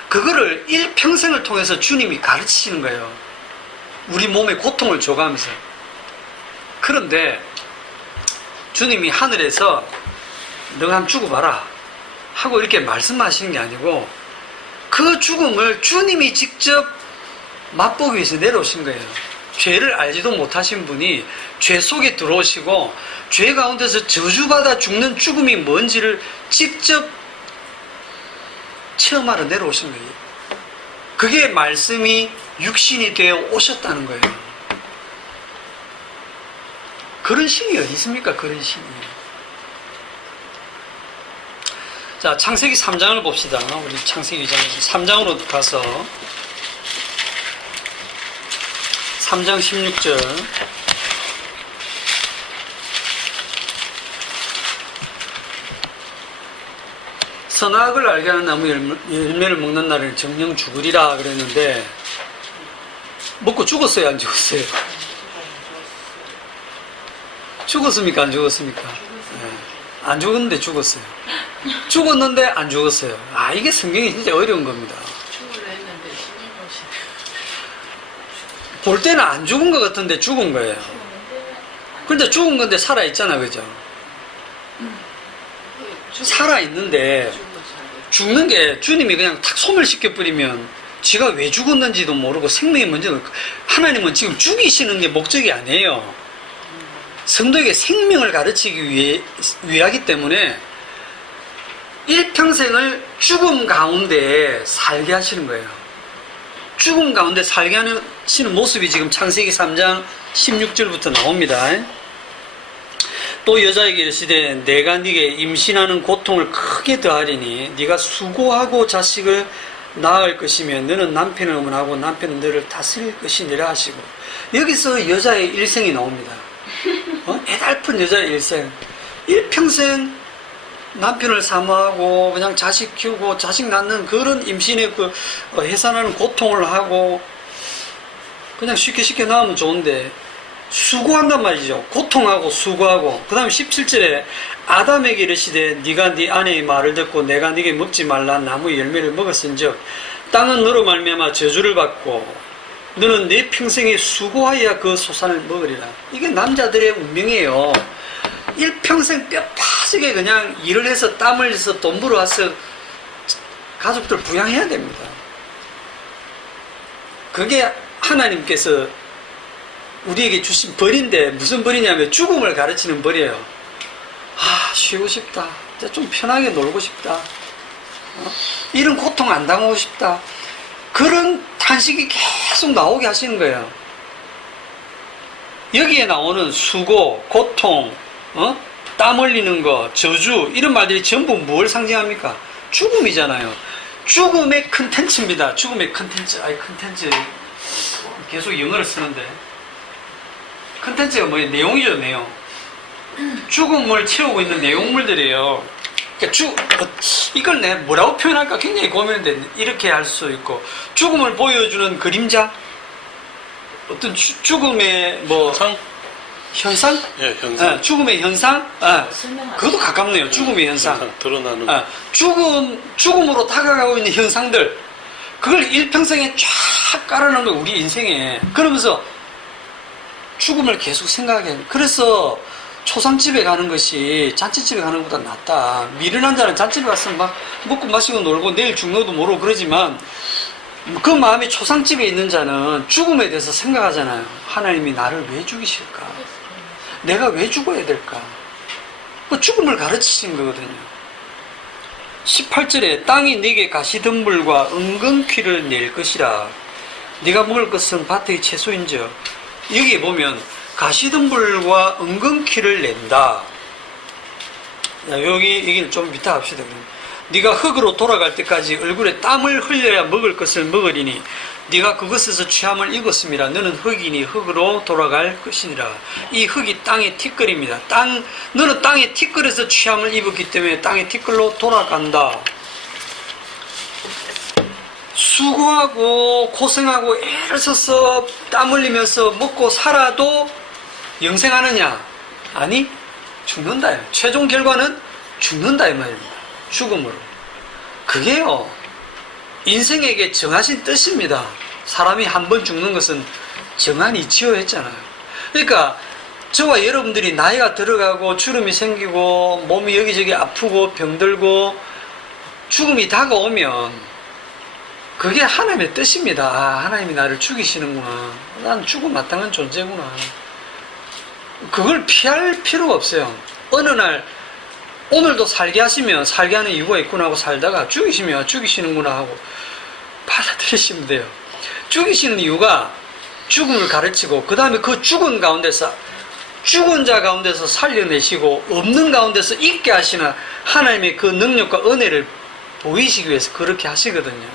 그거를 일평생을 통해서 주님이 가르치시는 거예요. 우리 몸에 고통을 줘가면서. 그런데 주님이 하늘에서 너가 한번 죽어봐라 하고 이렇게 말씀하시는 게 아니고, 그 죽음을 주님이 직접 맛보기 위해서 내려오신 거예요. 죄를 알지도 못하신 분이 죄 속에 들어오시고 죄 가운데서 저주받아 죽는 죽음이 뭔지를 직접 체험하러 내려오신 거예요. 그게 말씀이 육신이 되어 오셨다는 거예요. 그런 신이 어디 있습니까? 그런 신이. 자, 창세기 3장을 봅시다. 우리 창세기 3장으로 가서 3장 16절. 선악을 알게 하는 나무 열매를 먹는 날에는 정령 죽으리라 그랬는데, 먹고 죽었어요, 안 죽었어요? 죽었습니까, 안 죽었습니까? 네. 안 죽었는데 죽었어요. 죽었는데 안 죽었어요. 아, 이게 성경이 진짜 어려운 겁니다. 죽으려 했는데 신이 오시. 볼 때는 안 죽은 것 같은데 죽은 거예요. 근데 죽은 건데 살아있잖아, 그죠? 살아있는데 죽는 게 주님이 그냥 탁 소멸시켜버리면 지가 왜 죽었는지도 모르고 생명이 뭔지도, 하나님은 지금 죽이시는 게 목적이 아니에요. 성도에게 생명을 가르치기 위하기 때문에 일평생을 죽음 가운데 살게 하시는 거예요. 죽음 가운데 살게 하시는 모습이 지금 창세기 3장 16절부터 나옵니다. 또 여자에게 이르시되 내가 네게 임신하는 고통을 크게 더하리니 네가 수고하고 자식을 낳을 것이며 너는 남편을 의문하고 남편은 너를 다스릴 것이니라 하시고, 여기서 여자의 일생이 나옵니다. 애달픈 여자의 일생. 일평생 남편을 사모하고 그냥 자식 키우고 자식 낳는 그런 임신의 그 해산하는 고통을 하고, 그냥 쉽게 낳으면 좋은데 수고한단 말이죠. 고통하고 수고하고. 그 다음에 17절에 아담에게 이르시되 네가 네 아내의 말을 듣고 내가 네게 먹지 말라 나무의 열매를 먹었은즉 땅은 너로 말미암아 저주를 받고 너는 내 평생에 수고하여야 그 소산을 먹으리라. 이게 남자들의 운명이에요. 일평생 뼈 빠지게 그냥 일을 해서 땀을 흘려서 돈 벌어와서 가족들 부양해야 됩니다. 그게 하나님께서 우리에게 주신 벌인데, 무슨 벌이냐면 죽음을 가르치는 벌이에요. 아, 쉬고 싶다. 좀 편하게 놀고 싶다. 이런 고통 안 당하고 싶다. 그런 탄식이 계속 나오게 하시는 거예요. 여기에 나오는 수고, 고통, 땀 흘리는 거, 저주, 이런 말들이 전부 뭘 상징합니까? 죽음이잖아요. 죽음의 컨텐츠입니다. 죽음의 컨텐츠. 컨텐츠. 계속 영어를 쓰는데. 컨텐츠가 뭐예요? 내용이죠, 내용. 죽음을 채우고 있는 내용물들이에요. 그러니까 이걸 내가 뭐라고 표현할까 굉장히 고민인데, 이렇게 할 수 있고, 죽음을 보여주는 그림자, 어떤 죽음의 뭐 현상? 예, 현상. 죽음의 현상? 그것도 가깝네요. 죽음의 현상. 드러나는. 죽음으로 다가가고 있는 현상들, 그걸 일평생에 쫙 깔아놓은 거예요, 우리 인생에. 그러면서 죽음을 계속 생각해. 그래서 초상집에 가는 것이 잔치집에 가는 것보다 낫다. 미련한 자는 잔치집에 갔으면 막 먹고 마시고 놀고 내일 죽는지도 모르고 그러지만, 그 마음이 초상집에 있는 자는 죽음에 대해서 생각하잖아요. 하나님이 나를 왜 죽이실까? 내가 왜 죽어야 될까? 그 죽음을 가르치신 거거든요. 18절에 땅이 네게 가시덤불과 은근퀴를 낼 것이라. 네가 먹을 것은 밭의 채소인지여. 여기에 보면 가시덤불과 은근퀴를 낸다. 자, 여기 얘기는 좀 이따 합시다. 네가 흙으로 돌아갈 때까지 얼굴에 땀을 흘려야 먹을 것을 먹으리니 네가 그것에서 취함을 입었음이라. 너는 흙이니 흙으로 돌아갈 것이니라. 이 흙이 땅의 티끌입니다. 너는 땅의 티끌에서 취함을 입었기 때문에 땅의 티끌로 돌아간다. 수고하고 고생하고 애를 써서 땀 흘리면서 먹고 살아도 영생하느냐? 아니, 죽는다. 최종 결과는 죽는다 이 말입니다. 죽음으로. 그게요, 인생에게 정하신 뜻입니다. 사람이 한 번 죽는 것은 정한 이치요 했잖아요. 그러니까 저와 여러분들이 나이가 들어가고 주름이 생기고 몸이 여기저기 아프고 병들고 죽음이 다가오면 그게 하나님의 뜻입니다. 아, 하나님이 나를 죽이시는구나. 난 죽음 마땅한 존재구나. 그걸 피할 필요가 없어요. 어느 날 오늘도 살게 하시면 살게 하는 이유가 있구나 하고 살다가 죽이시면 죽이시는구나 하고 받아들이시면 돼요. 죽이시는 이유가 죽음을 가르치고 그 다음에 그 죽은 가운데서 죽은 자 가운데서 살려내시고 없는 가운데서 있게 하시는 하나님의 그 능력과 은혜를 보이시기 위해서 그렇게 하시거든요.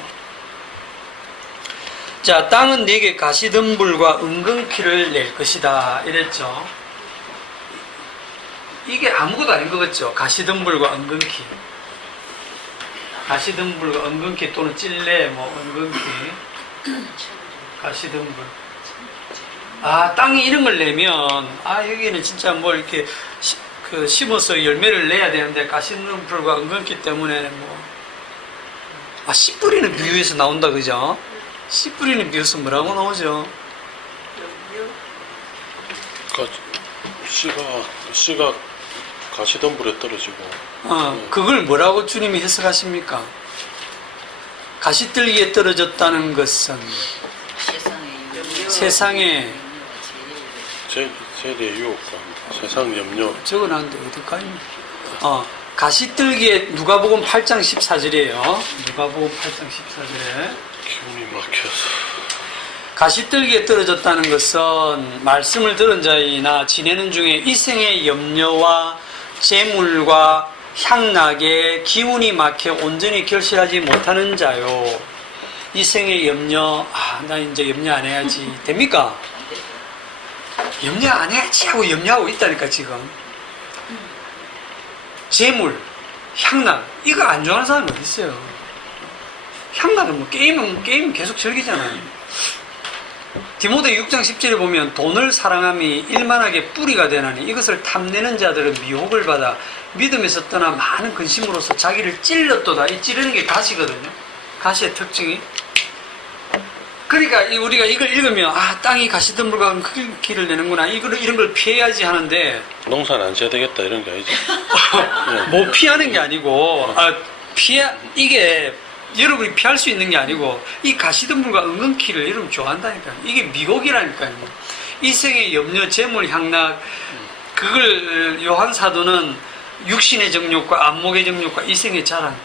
자, 땅은 네게 가시덤불과 은근퀴를 낼 것이다 이랬죠. 이게 아무것도 아닌 것 같죠. 가시덤불과 은근퀴. 가시덤불과 은근퀴 또는 찔레, 은근퀴. 가시덤불. 아, 땅이 이런 걸 내면, 여기는 진짜 이렇게 심어서 열매를 내야 되는데, 가시덤불과 은근퀴 때문에 씨 뿌리는 비유에서 나온다, 그죠? 씨 뿌리는 비유에서 뭐라고 나오죠? 씨가 가시덤불에 떨어지고. 그걸 뭐라고 주님이 해석하십니까? 가시떨기에 떨어졌다는 것은 세상에 세대 유혹과 세상 염려. 적어놨는데 어딜까요? 가시떨기에 누가복음 8장 14절이에요. 누가복음 8장 14절에 기운이 막혀서. 가시떨기에 떨어졌다는 것은 말씀을 들은 자이나 지내는 중에 이 생의 염려와 재물과 향락에 기운이 막혀 온전히 결실하지 못하는 자요. 이 생의 염려, 나 이제 염려 안 해야지. 됩니까? 염려 안 해야지 하고 염려하고 있다니까 지금. 재물, 향락, 이거 안 좋아하는 사람이 어디 있어요? 향락은 게임 계속 즐기잖아요. 디모데 6장 10절에 보면 돈을 사랑함이 일만하게 뿌리가 되나니 이것을 탐내는 자들은 미혹을 받아 믿음에서 떠나 많은 근심으로서 자기를 찔렀도다. 이 찌르는 게 가시거든요. 가시의 특징이. 그러니까 우리가 이걸 읽으면 땅이 가시덤불과 은근퀴를 내는구나. 이런 걸 피해야지 하는데 농사는 안 지어야 되겠다 이런 게 아니지. 뭐 피하는 게 아니고 이게 여러분이 피할 수 있는 게 아니고 이 가시덤불과 은근퀴를 여러분 좋아한다니까요. 이게 미혹이라니까요. 이 생의 염려, 재물, 향락, 그걸 요한 사도는 육신의 정욕과 안목의 정욕과 이 생의 자랑,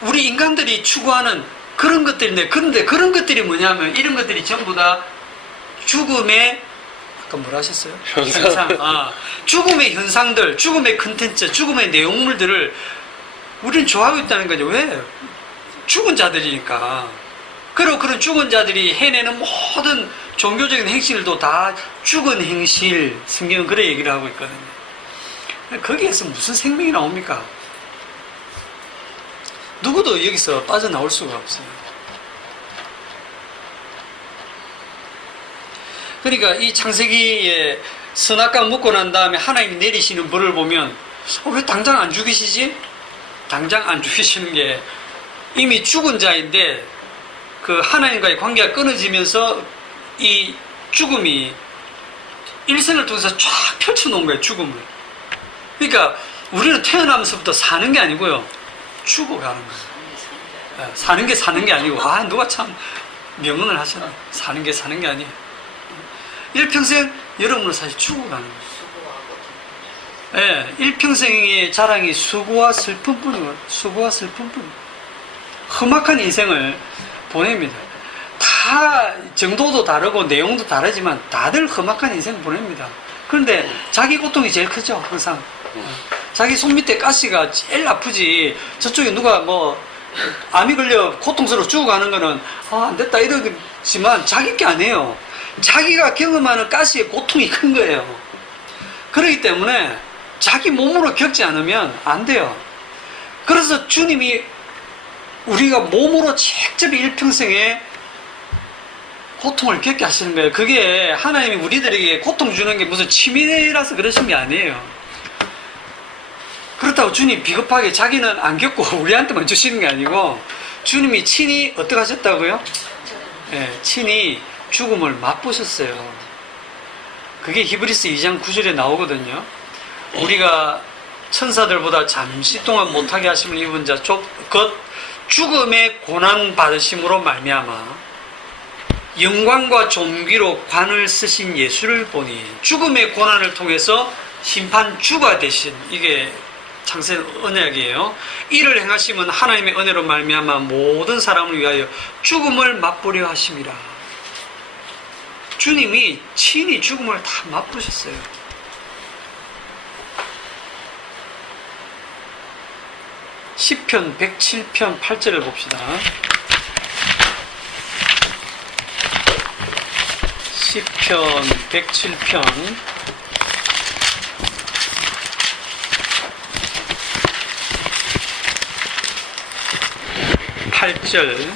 우리 인간들이 추구하는 그런 것들인데, 그런데 그런 것들이 뭐냐면 이런 것들이 전부 다 죽음의, 아까 뭐라 하셨어요? 현상. 죽음의 현상들, 죽음의 컨텐츠, 죽음의 내용물들을 우리는 좋아하고 있다는 거죠. 왜? 죽은 자들이니까. 그리고 그런 죽은 자들이 해내는 모든 종교적인 행실도 다 죽은 행실, 성경은 그래 얘기를 하고 있거든요. 거기에서 무슨 생명이 나옵니까? 누구도 여기서 빠져나올 수가 없어요. 그러니까 이 창세기에 선악과 먹고 난 다음에 하나님이 내리시는 벌을 보면 왜 당장 안 죽이시지? 당장 안 죽이시는 게 이미 죽은 자인데 그 하나님과의 관계가 끊어지면서 이 죽음이 일생을 통해서 쫙 펼쳐놓은 거예요. 죽음을. 그러니까 우리는 태어나면서부터 사는 게 아니고요, 죽어가는 거예요. 사는 게 아니고, 누가 참 명언을 하셨네. 사는 게 아니에요. 일평생 여러분은 사실 죽어가는 거예요. 예, 일평생의 자랑이 수고와 슬픔뿐이고 수고와 슬픔뿐. 험악한 인생을 보냅니다. 다 정도도 다르고 내용도 다르지만 다들 험악한 인생을 보냅니다. 그런데 자기 고통이 제일 크죠, 항상. 자기 손 밑에 가시가 제일 아프지. 저쪽에 누가 뭐 암이 걸려 고통스러워 죽어가는 거는 안 됐다 이러지만 자기 게 아니에요. 자기가 경험하는 가시의 고통이 큰 거예요. 그렇기 때문에 자기 몸으로 겪지 않으면 안 돼요. 그래서 주님이 우리가 몸으로 직접 일평생에 고통을 겪게 하시는 거예요. 그게 하나님이 우리들에게 고통 주는 게 무슨 취미라서 그러신 게 아니에요. 그렇다고 주님 비겁하게 자기는 안 겪고 우리한테만 주시는 게 아니고 주님이 친히 어떻게 하셨다고요? 네, 친히 죽음을 맛보셨어요. 그게 히브리서 2장 9절에 나오거든요. 우리가 천사들보다 잠시 동안 못하게 하심을 입은 자 곧 죽음의 고난 받으심으로 말미암아 영광과 존귀로 관을 쓰신 예수를 보니 죽음의 고난을 통해서 심판주가 되신 이게 창세 언약이에요. 이를 행하심은 하나님의 은혜로 말미암아 모든 사람을 위하여 죽음을 맛보려 하심이라. 주님이 친히 죽음을 다 맛보셨어요. 시편 107편 8절을 봅시다. 시편 107편 8절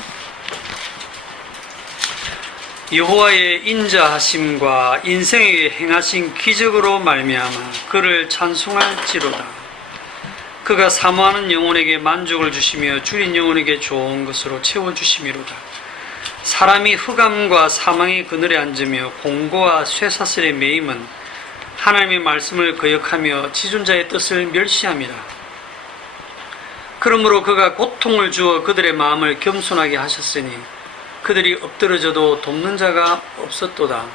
여호와의 인자하심과 인생에게 행하신 기적으로 말미암아 그를 찬송할지로다. 그가 사모하는 영혼에게 만족을 주시며 줄인 영혼에게 좋은 것으로 채워주심이로다. 사람이 흑암과 사망의 그늘에 앉으며 공고와 쇠사슬에 매임은 하나님의 말씀을 거역하며 지존자의 뜻을 멸시함이라. 그러므로 그가 고통을 주어 그들의 마음을 겸손하게 하셨으니 그들이 엎드러져도 돕는 자가 없었도다.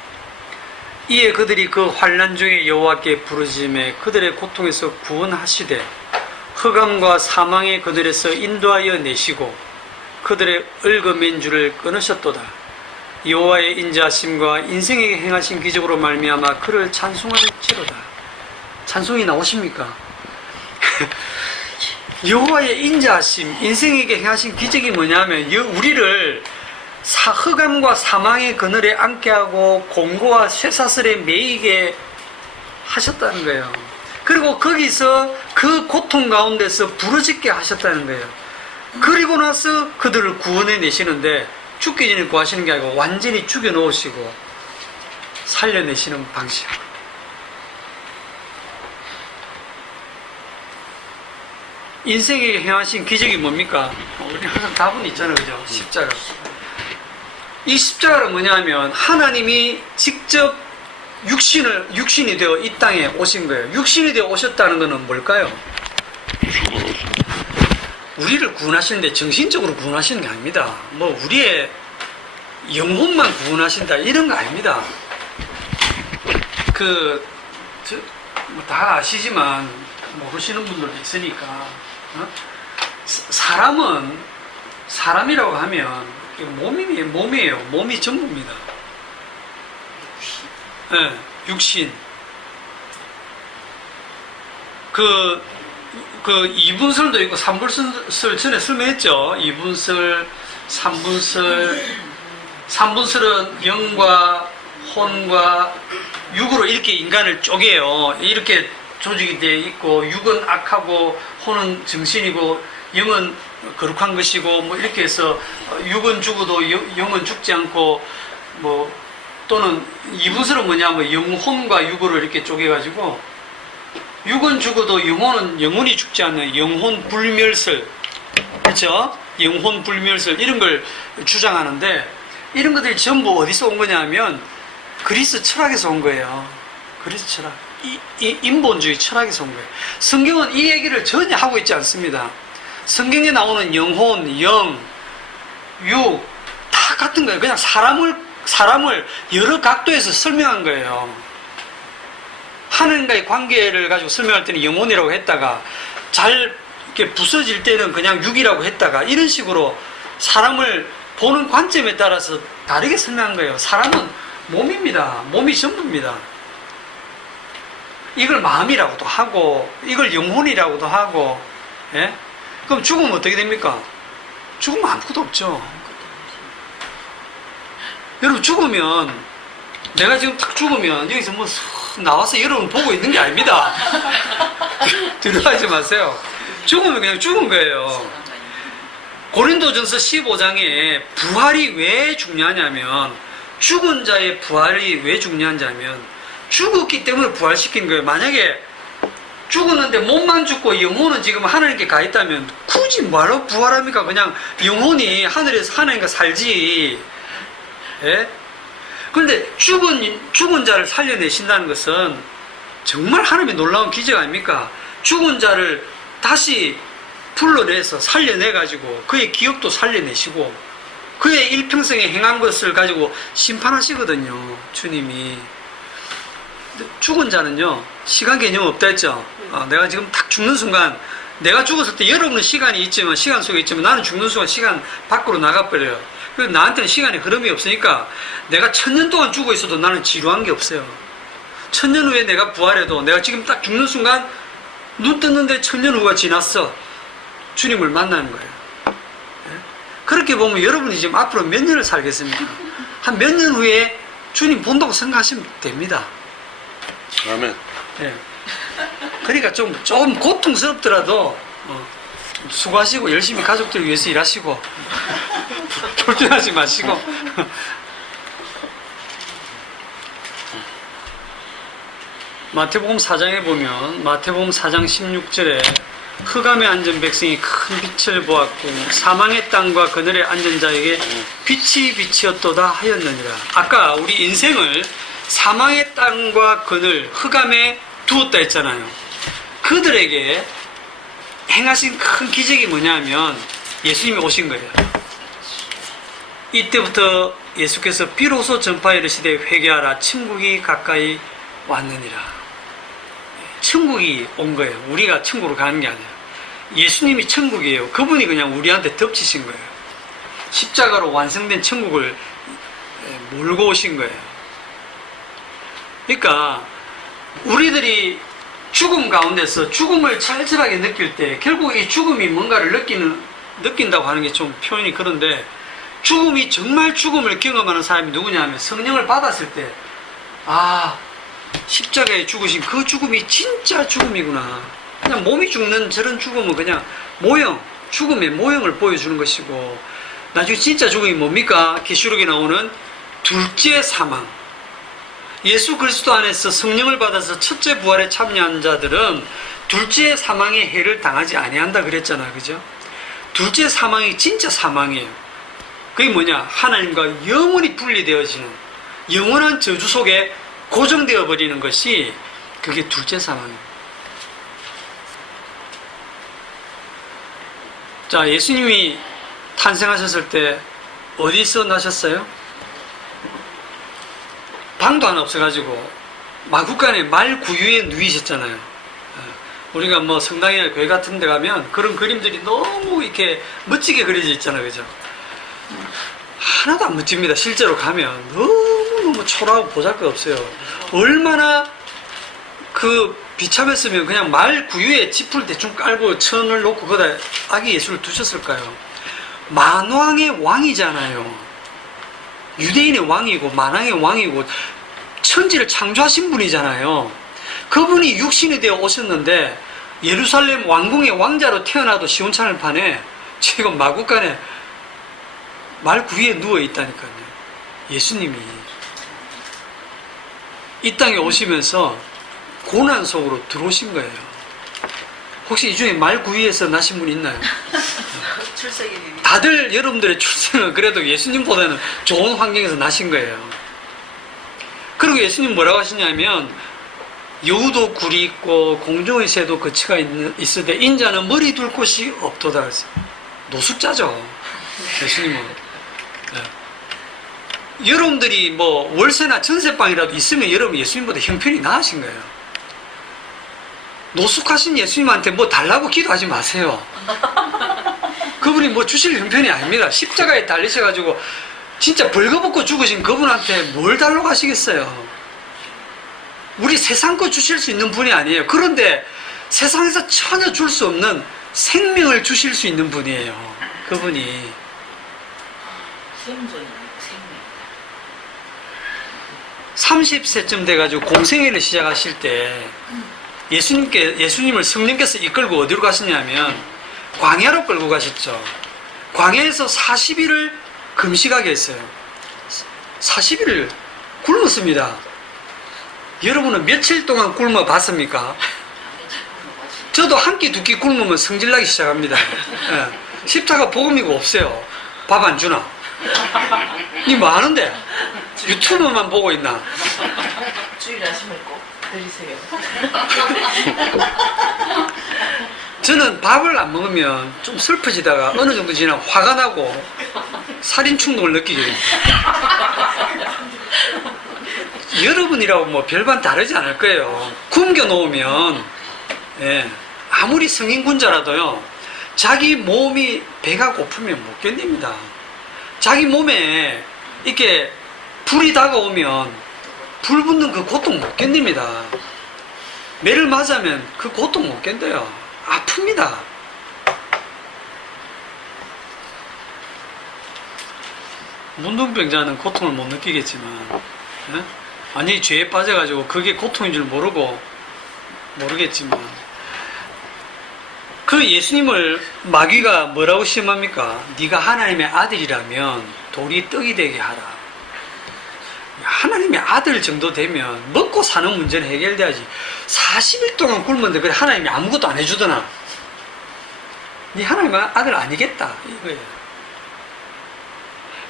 이에 그들이 그 환난 중에 여호와께 부르짖음에 그들의 고통에서 구원하시되 흑암과 사망의 그들에서 인도하여 내시고 그들의 얽어맨 줄을 끊으셨도다. 여호와의 인자하심과 인생에게 행하신 기적으로 말미암아 그를 찬송할지로다. 찬송이 나오십니까? 여호와의 인자하심, 인생에게 행하신 기적이 뭐냐면 우리를 흑암과 사망의 그늘에 앉게 하고 공고와 쇠사슬에 매이게 하셨다는 거예요. 그리고 거기서 그 고통 가운데서 부르짖게 하셨다는 거예요. 그리고 나서 그들을 구원해 내시는데 죽기 전에 구하시는 게 아니고 완전히 죽여 놓으시고 살려내시는 방식으로. 인생에게 행하신 기적이 뭡니까? 우리 항상 답은 있잖아요, 그죠? 십자가. 이 십자가는 뭐냐면 하나님이 직접 육신이 되어 이 땅에 오신 거예요. 육신이 되어 오셨다는 것은 뭘까요? 우리를 구원하시는데 정신적으로 구원하시는 게 아닙니다. 뭐 우리의 영혼만 구원하신다 이런 거 아닙니다. 다 아시지만 모르시는 분들도 있으니까 사람은 사람이라고 하면 몸이에요. 몸이 전부입니다. 네, 육신. 그 2분설도 있고 3분설 전에 설명했죠. 2분설, 3분설. 3분설은 영과 혼과 육으로 이렇게 인간을 쪼개요. 이렇게 조직이 되어 있고 육은 악하고 혼은 정신이고 영은 거룩한 것이고 뭐 이렇게 해서 육은 죽어도 영은 죽지 않고 뭐 또는 2분설은 뭐냐면 영혼과 육으로 이렇게 쪼개가지고 육은 죽어도 영혼이 죽지 않는 영혼 불멸설, 그렇죠? 영혼 불멸설 이런 걸 주장하는데 이런 것들이 전부 어디서 온 거냐면 그리스 철학에서 온 거예요. 그리스 철학, 인본주의 철학에서 온 거예요. 성경은 이 얘기를 전혀 하고 있지 않습니다. 성경에 나오는 영혼, 영, 육 다 같은 거예요. 그냥 사람을 여러 각도에서 설명한 거예요. 하나님과의 관계를 가지고 설명할 때는 영혼이라고 했다가 잘 이렇게 부서질 때는 그냥 육이라고 했다가 이런 식으로 사람을 보는 관점에 따라서 다르게 설명한 거예요. 사람은 몸입니다. 몸이 전부입니다. 이걸 마음이라고도 하고 이걸 영혼이라고도 하고 예? 그럼 죽으면 어떻게 됩니까? 죽으면 아무것도 없죠. 여러분 죽으면 내가 지금 탁 죽으면 여기서 뭐 나와서 여러분 보고 있는 게 아닙니다. 들어가지 마세요. 죽으면 그냥 죽은 거예요. 고린도전서 15장에 부활이 왜 중요하냐면 죽은 자의 부활이 왜 중요하냐면 죽었기 때문에 부활시킨 거예요. 만약에 죽었는데 몸만 죽고 영혼은 지금 하나님께 가 있다면 굳이 뭐하러 부활합니까? 그냥 영혼이 하늘에서 하나님과 살지. 예? 그런데 죽은 자를 살려내신다는 것은 정말 하나님의 놀라운 기적 아닙니까? 죽은 자를 다시 불러내서 살려내가지고 그의 기억도 살려내시고 그의 일평생에 행한 것을 가지고 심판하시거든요. 주님이. 죽은 자는요 시간 개념 없다 했죠. 내가 지금 딱 죽는 순간 내가 죽었을 때 여러분은 시간이 있지만 시간 속에 있지만 나는 죽는 순간 시간 밖으로 나가버려요. 그래서 나한테는 시간의 흐름이 없으니까 내가 1000년 동안 죽어 있어도 나는 지루한 게 없어요. 1000년 후에 내가 부활해도 내가 지금 딱 죽는 순간 눈 떴는데 1000년 후가 지났어. 주님을 만나는 거예요. 그렇게 보면 여러분이 지금 앞으로 몇 년을 살겠습니까? 한 몇 년 후에 주님 본다고 생각하시면 됩니다. 아멘. 예. 그러니까 좀 고통스럽더라도 수고하시고 열심히 가족들 위해서 일하시고 불편하지 마시고 마태복음 4장에 보면 마태복음 4장 16절에 흑암에 앉은 백성이 큰 빛을 보았고 사망의 땅과 그늘에 앉은 자에게 빛이 빛이었도다 하였느니라. 아까 우리 인생을 사망의 땅과 그늘 흑암에 두었다 했잖아요. 그들에게 행하신 큰 기적이 뭐냐면 예수님이 오신 거예요. 이때부터 예수께서 비로소 전파에 이르시되 회개하라 천국이 가까이 왔느니라. 천국이 온 거예요. 우리가 천국으로 가는 게 아니에요. 예수님이 천국이에요. 그분이 그냥 우리한테 덮치신 거예요. 십자가로 완성된 천국을 몰고 오신 거예요. 그러니까 우리들이 죽음 가운데서 죽음을 철저하게 느낄 때 결국 이 죽음이 뭔가를 느낀다고 하는 게 좀 표현이 그런데 죽음이 정말 죽음을 경험하는 사람이 누구냐 하면 성령을 받았을 때 십자가에 죽으신 그 죽음이 진짜 죽음이구나. 그냥 몸이 죽는 저런 죽음은 그냥 죽음의 모형을 보여주는 것이고 나중에 진짜 죽음이 뭡니까? 계시록에 나오는 둘째 사망. 예수 그리스도 안에서 성령을 받아서 첫째 부활에 참여한 자들은 둘째 사망의 해를 당하지 아니한다 그랬잖아. 그죠? 둘째 사망이 진짜 사망이에요. 그게 뭐냐? 하나님과 영원히 분리되어지는 영원한 저주 속에 고정되어 버리는 것이 그게 둘째 사망이에요. 자, 예수님이 탄생하셨을 때 어디서 나셨어요? 방도 하나 없어가지고 마구간에 말 구유에 누이셨잖아요. 우리가 뭐 성당이나 교회 같은 데 가면 그런 그림들이 너무 이렇게 멋지게 그려져 있잖아요. 그죠? 하나도 안 멋집니다. 실제로 가면 너무너무 초라하고 보잘것없어요. 얼마나 그 비참했으면 그냥 말 구유에 짚을 대충 깔고 천을 놓고 거기다 아기 예수를 두셨을까요? 만왕의 왕이잖아요. 유대인의 왕이고 만왕의 왕이고 천지를 창조하신 분이잖아요. 그분이 육신이 되어 오셨는데 예루살렘 왕궁의 왕자로 태어나도 시원찮을 판에 지금 마구간에 말 구유에 누워 있다니까요. 예수님이 이 땅에 오시면서 고난 속으로 들어오신 거예요. 혹시 이 중에 말 구유에서 나신 분 있나요? 출생이 다들 여러분들의 출생은 그래도 예수님보다는 좋은 환경에서 나신 거예요. 그리고 예수님 뭐라고 하시냐면 여우도 굴이 있고 공중의 새도 거치가 있으되 인자는 머리 둘 곳이 없도다 그랬어요. 노숙자죠. 예수님은. 네. 여러분들이 뭐 월세나 전세방이라도 있으면 여러분 예수님보다 형편이 나으신 거예요. 노숙하신 예수님한테 뭐 달라고 기도하지 마세요. 그분이 뭐 주실 형편이 아닙니다. 십자가에 달리셔가지고 진짜 벌거벗고 죽으신 그분한테 뭘 달라고 하시겠어요. 우리 세상 거 주실 수 있는 분이 아니에요. 그런데 세상에서 전혀 줄 수 없는 생명을 주실 수 있는 분이에요. 그분이. 생존이 생명. 30세쯤 돼가지고 공생애를 시작하실 때 예수님을 성령께서 이끌고 어디로 가시냐면 광야로 끌고 가셨죠. 광야에서 40일을 금식하게 했어요. 40일을 굶었습니다. 여러분은 며칠 동안 굶어 봤습니까? 저도 한 끼 두 끼 굶으면 성질나기 시작합니다. 예. 십자가 복음이고 없어요. 밥 안 주나? 니 뭐 하는데? 유튜브만 보고 있나? 주일 아침을 꼭 드리세요. 저는 밥을 안 먹으면 좀 슬퍼지다가 어느 정도 지나면 화가 나고 살인 충동을 느끼게 됩니다. 여러분이라고 뭐 별반 다르지 않을 거예요. 굶겨 놓으면 예, 아무리 성인군자라도요 자기 몸이 배가 고프면 못 견딥니다. 자기 몸에 이렇게 불이 다가오면 불 붙는 그 고통 못 견딥니다. 매를 맞으면 그 고통 못 견뎌요. 아픕니다. 문둥병자는 고통을 못 느끼겠지만 예? 아니 죄에 빠져가지고 그게 고통인 줄 모르겠지만 그 예수님을 마귀가 뭐라고 시험합니까? 네가 하나님의 아들이라면 돌이 떡이 되게 하라. 하나님의 아들 정도 되면 먹고 사는 문제는 해결돼야지. 40일 동안 굶었는데 그래 하나님이 아무것도 안 해주더나. 네 하나님의 아들 아니겠다 이거예요.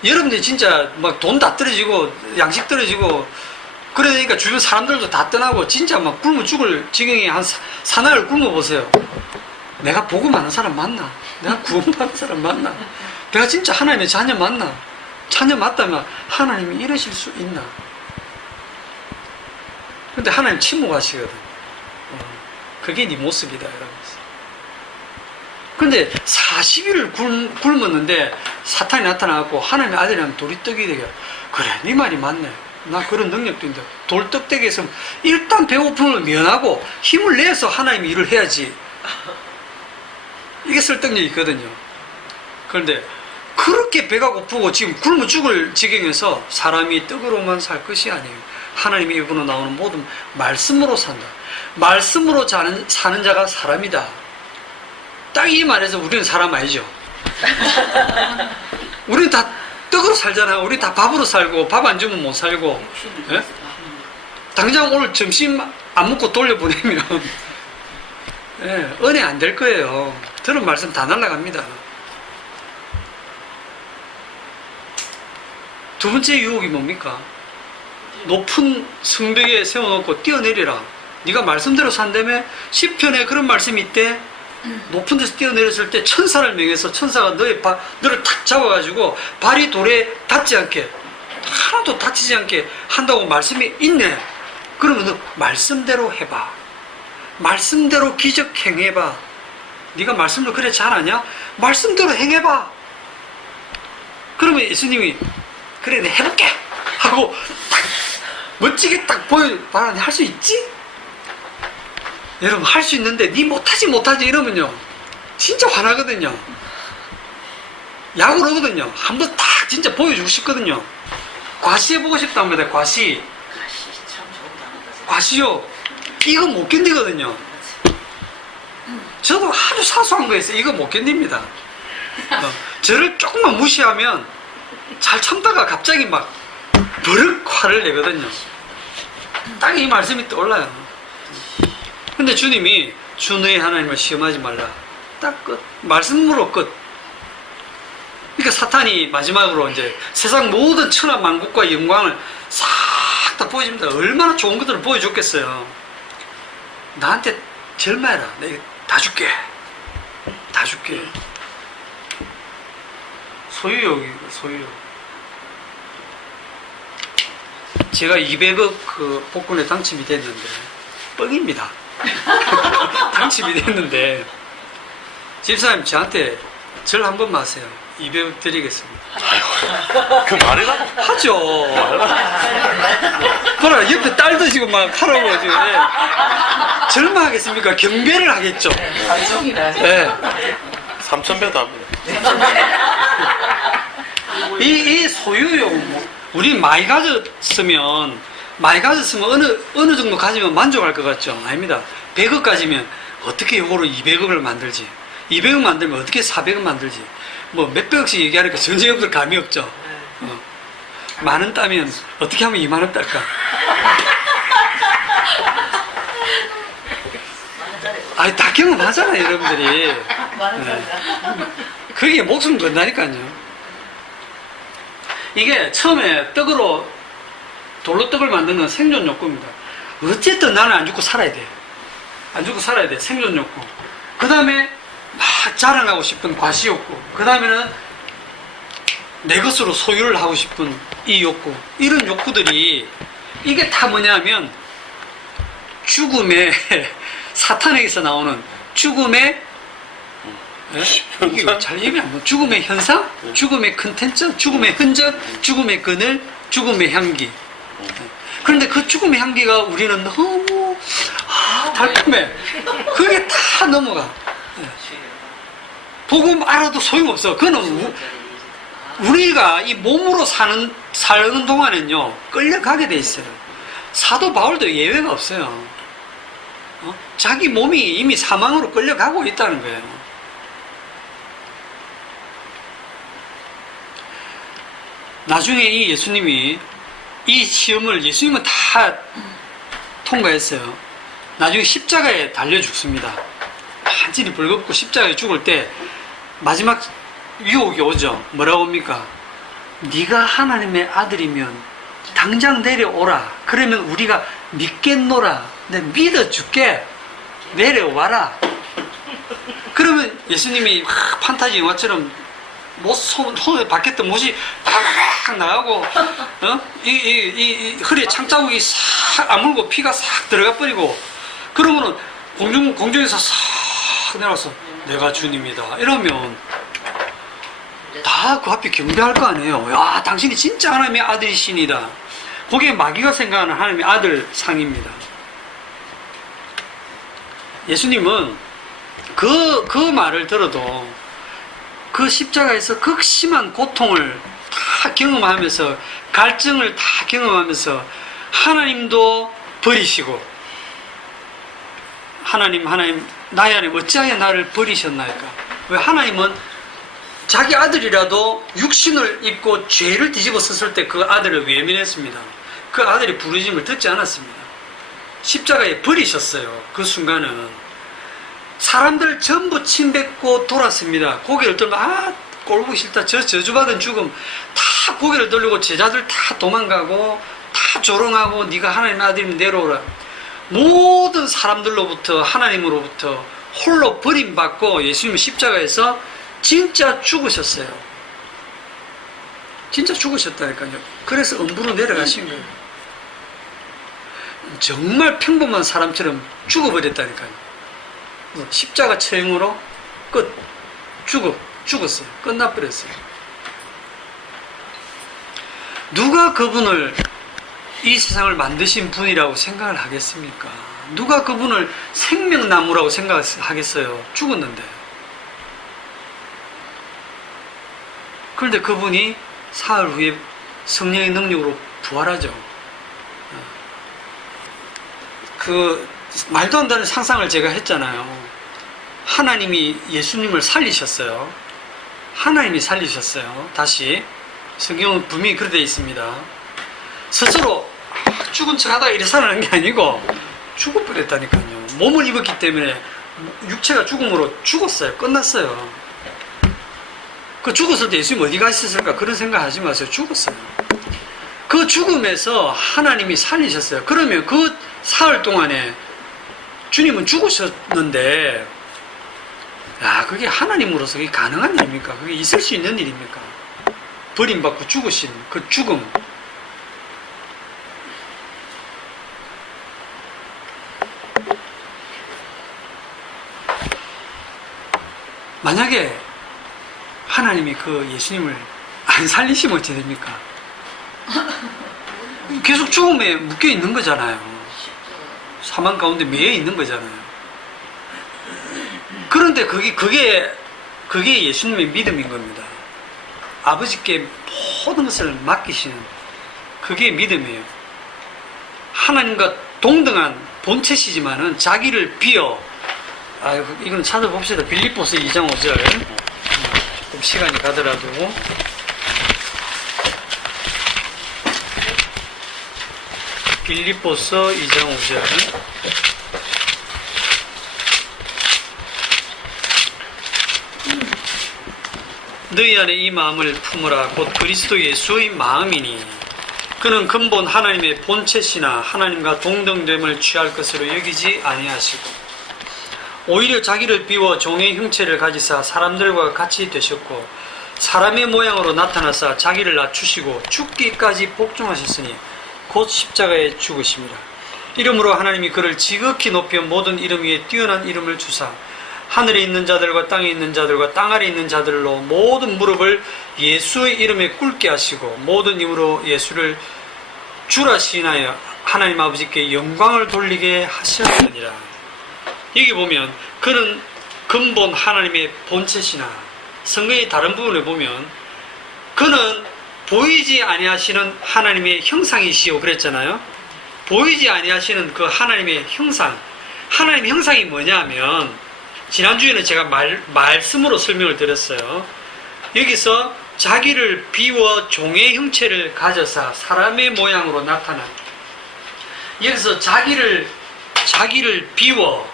여러분들이 진짜 막 돈 다 떨어지고 양식 떨어지고 그러니까 주변 사람들도 다 떠나고 진짜 막 굶어 죽을 지경에 한 사나흘 굶어 보세요. 내가 복음 아는 사람 맞나? 내가 구원받은 사람 맞나? 내가 진짜 하나님의 자녀 맞나? 자녀 맞다면 하나님이 이러실 수 있나? 근데 하나님 침묵하시거든. 그게 네 모습이다 이러면서. 근데 40일을 굶었는데 사탄이 나타나고 하나님의 아들이라면 돌이 떡이 되게 그래 네 말이 맞네. 나 그런 능력도 있는데 돌떡되게 해서 일단 배고픔을 면하고 힘을 내서 하나님이 일을 해야지. 이게 설득력이 있거든요. 그런데 그렇게 배가 고프고 지금 굶어 죽을 지경에서 사람이 떡으로만 살 것이 아니에요. 하나님의 입으로 나오는 모든 말씀으로 산다. 말씀으로 사는 자가 사람이다. 딱 이 말에서 우리는 사람 아니죠. 우리는 다 떡으로 살잖아요. 우리 다 밥으로 살고 밥 안 주면 못 살고. 예? 당장 오늘 점심 안 먹고 돌려보내면 예, 은혜 안 될 거예요. 들은 말씀 다 날아갑니다. 두 번째 유혹이 뭡니까? 높은 성벽에 세워놓고 뛰어내리라. 네가 말씀대로 산다며? 시편에 그런 말씀이 있대. 높은 데서 뛰어내렸을 때 천사를 명해서 천사가 너를 탁 잡아가지고 발이 돌에 닿지 않게 하나도 다치지 않게 한다고 말씀이 있네. 그러면 너 말씀대로 해봐. 말씀대로 기적 행해봐. 네가 말씀대로 그래 잘하냐? 말씀대로 행해봐. 그러면 예수님이 그래 내가 해볼게 하고 딱 멋지게 딱 보여봐라. 할 수 있지? 여러분 할 수 있는데 네 못하지 이러면요 진짜 화나거든요. 약을 하거든요. 한번 딱 진짜 보여주고 싶거든요. 과시해보고 싶답니다. 과시 참 좋은 단어다. 과시요. 이거 못 견디거든요. 저도 아주 사소한 거에서 이거 못 견딥니다. 저를 조금만 무시하면 잘 참다가 갑자기 막 버럭 화를 내거든요. 딱 이 말씀이 떠올라요. 근데 주님이 주 너의 하나님을 시험하지 말라. 딱 끝. 말씀으로 끝. 그러니까 사탄이 마지막으로 이제 세상 모든 천하 만국과 영광을 싹 다 보여줍니다. 얼마나 좋은 것들을 보여줬겠어요. 나한테 절마해라. 내가 다 줄게. 다 줄게. 소유욕이 소유욕. 제가 200억 그 복권에 당첨이 됐는데 뻥입니다. 당첨이 됐는데 집사님 저한테 절 한 번만 하세요. 200억 드리겠습니다. 그 말이라고? 하죠. 그러나 옆에 딸도 지금 막 하라고 지금 절만 하겠습니까? 경배를 하겠죠. 방송이다. 네. 3,000배도 합니다. 이 소유욕 우리 많이 가졌으면 어느 정도 가지면 만족할 것 같죠? 아닙니다. 100억 가지면 어떻게 요거로 200억을 만들지? 200억 만들면 어떻게 400억 만들지? 뭐 몇백억씩 얘기하니까 전쟁업들 감이 없죠. 만 원 따면 어떻게 하면 2만 원 딸까? 아니 다 경험하잖아요 여러분들이. 그게 목숨 건다니까요. 이게 처음에 돌로 떡을 만드는 건 생존 욕구입니다. 어쨌든 나는 안 죽고 살아야 돼. 안 죽고 살아야 돼. 생존 욕구. 그 다음에 막 자랑하고 싶은 과시 욕구. 그 다음에는 내 것으로 소유를 하고 싶은 이 욕구. 이런 욕구들이 이게 다 뭐냐면 죽음의 사탄에게서 나오는 죽음의 이게 잘 얘기 안 돼. 죽음의 현상, 죽음의 컨텐츠, 죽음의 흔적, 죽음의 그늘, 죽음의 향기. 그런데 그 죽음의 향기가 우리는 너무 달콤해. 그게 다 넘어가. 보고 알아도 소용없어. 그거는 우리가 이 몸으로 사는 동안은요 끌려가게 돼 있어요. 사도 바울도 예외가 없어요. 자기 몸이 이미 사망으로 끌려가고 있다는 거예요. 나중에 이 예수님이 이 시험을 예수님은 다 통과했어요. 나중에 십자가에 달려 죽습니다. 완전히 벌겋고 십자가에 죽을 때 마지막 유혹이 오죠. 뭐라고 합니까? 네가 하나님의 아들이면 당장 내려오라. 그러면 우리가 믿겠노라. 내 믿어줄게. 내려와라. 그러면 예수님이 판타지 영화처럼 손에 박혔던 못이 팍 나가고, 허리에 창자국이 싹 아물고 피가 싹 들어가 버리고, 그러면은 공중에서 싹 내려와서 내가 주님이다. 이러면 다 그 앞에 경배할 거 아니에요. 야, 당신이 진짜 하나님의 아들이신이다. 그게 마귀가 생각하는 하나님의 아들 상입니다. 예수님은 그 말을 들어도 그 십자가에서 극심한 고통을 다 경험하면서 갈증을 다 경험하면서 하나님도 버리시고 하나님 나의 하나님 어찌하여 나를 버리셨나이까. 왜 하나님은 자기 아들이라도 육신을 입고 죄를 뒤집어 썼을 때 그 아들을 외면했습니다. 그 아들이 부르짖음을 듣지 않았습니다. 십자가에 버리셨어요. 그 순간은 사람들 전부 침뱉고 돌았습니다. 고개를 들고 꼴보기 싫다. 저주받은 죽음. 다 고개를 돌리고 제자들 다 도망가고 다 조롱하고 네가 하나님의 아들이면 내려오라. 모든 사람들로부터 하나님으로부터 홀로 버림받고 예수님은 십자가에서 진짜 죽으셨어요. 진짜 죽으셨다니까요. 그래서 음부로 내려가신 거예요. 정말 평범한 사람처럼 죽어버렸다니까요. 십자가 처형으로 죽었어요. 끝나버렸어요. 누가 그분을 이 세상을 만드신 분이라고 생각을 하겠습니까? 누가 그분을 생명나무라고 생각하겠어요? 죽었는데. 그런데 그분이 사흘 후에 성령의 능력으로 부활하죠. 그 말도 안 되는 상상을 제가 했잖아요. 하나님이 예수님을 살리셨어요. 하나님이 살리셨어요. 다시 성경은 분명히 그렇게 되어 있습니다. 스스로 죽은 척 하다가 이래 살아난 게 아니고 죽어버렸다니까요. 몸을 입었기 때문에 육체가 죽음으로 죽었어요. 끝났어요. 그 죽었을 때 예수님 어디 가 있었을까 그런 생각 하지 마세요. 죽었어요. 그 죽음에서 하나님이 살리셨어요. 그러면 그 사흘 동안에 주님은 죽으셨는데 그게 하나님으로서 그게 가능한 일입니까? 그게 있을 수 있는 일입니까? 버림받고 죽으신 그 죽음. 만약에 하나님이 그 예수님을 안 살리시면 어찌 됩니까? 계속 죽음에 묶여 있는 거잖아요. 사망 가운데 매여 있는 거잖아요. 그런데 그게 예수님의 믿음인 겁니다. 아버지께 모든 것을 맡기시는 그게 믿음이에요. 하나님과 동등한 본체시지만은 자기를 비어, 이건 찾아봅시다. 빌립보서 2장 5절. 조금 시간이 가더라도. 빌립보서 2장 5절. 너희 안에 이 마음을 품으라. 곧 그리스도 예수의 마음이니 그는 근본 하나님의 본체시나 하나님과 동등됨을 취할 것으로 여기지 아니하시고 오히려 자기를 비워 종의 형체를 가지사 사람들과 같이 되셨고 사람의 모양으로 나타나사 자기를 낮추시고 죽기까지 복종하셨으니 곧 십자가에 죽으심이라. 이름으로 하나님이 그를 지극히 높여 모든 이름 위에 뛰어난 이름을 주사 하늘에 있는 자들과 땅에 있는 자들과 땅 아래 있는 자들로 모든 무릎을 예수의 이름에 꿇게 하시고 모든 힘으로 예수를 주라 시인하여 하나님 아버지께 영광을 돌리게 하셨느니라. 여기 보면 그는 근본 하나님의 본체시나 성경의 다른 부분에 보면 그는 보이지 아니하시는 하나님의 형상이시오 그랬잖아요. 보이지 아니하시는 그 하나님의 형상, 하나님의 형상이 뭐냐면 지난주에는 제가 말씀으로 설명을 드렸어요. 여기서 자기를 비워 종의 형체를 가져사 사람의 모양으로 나타난, 여기서 자기를 비워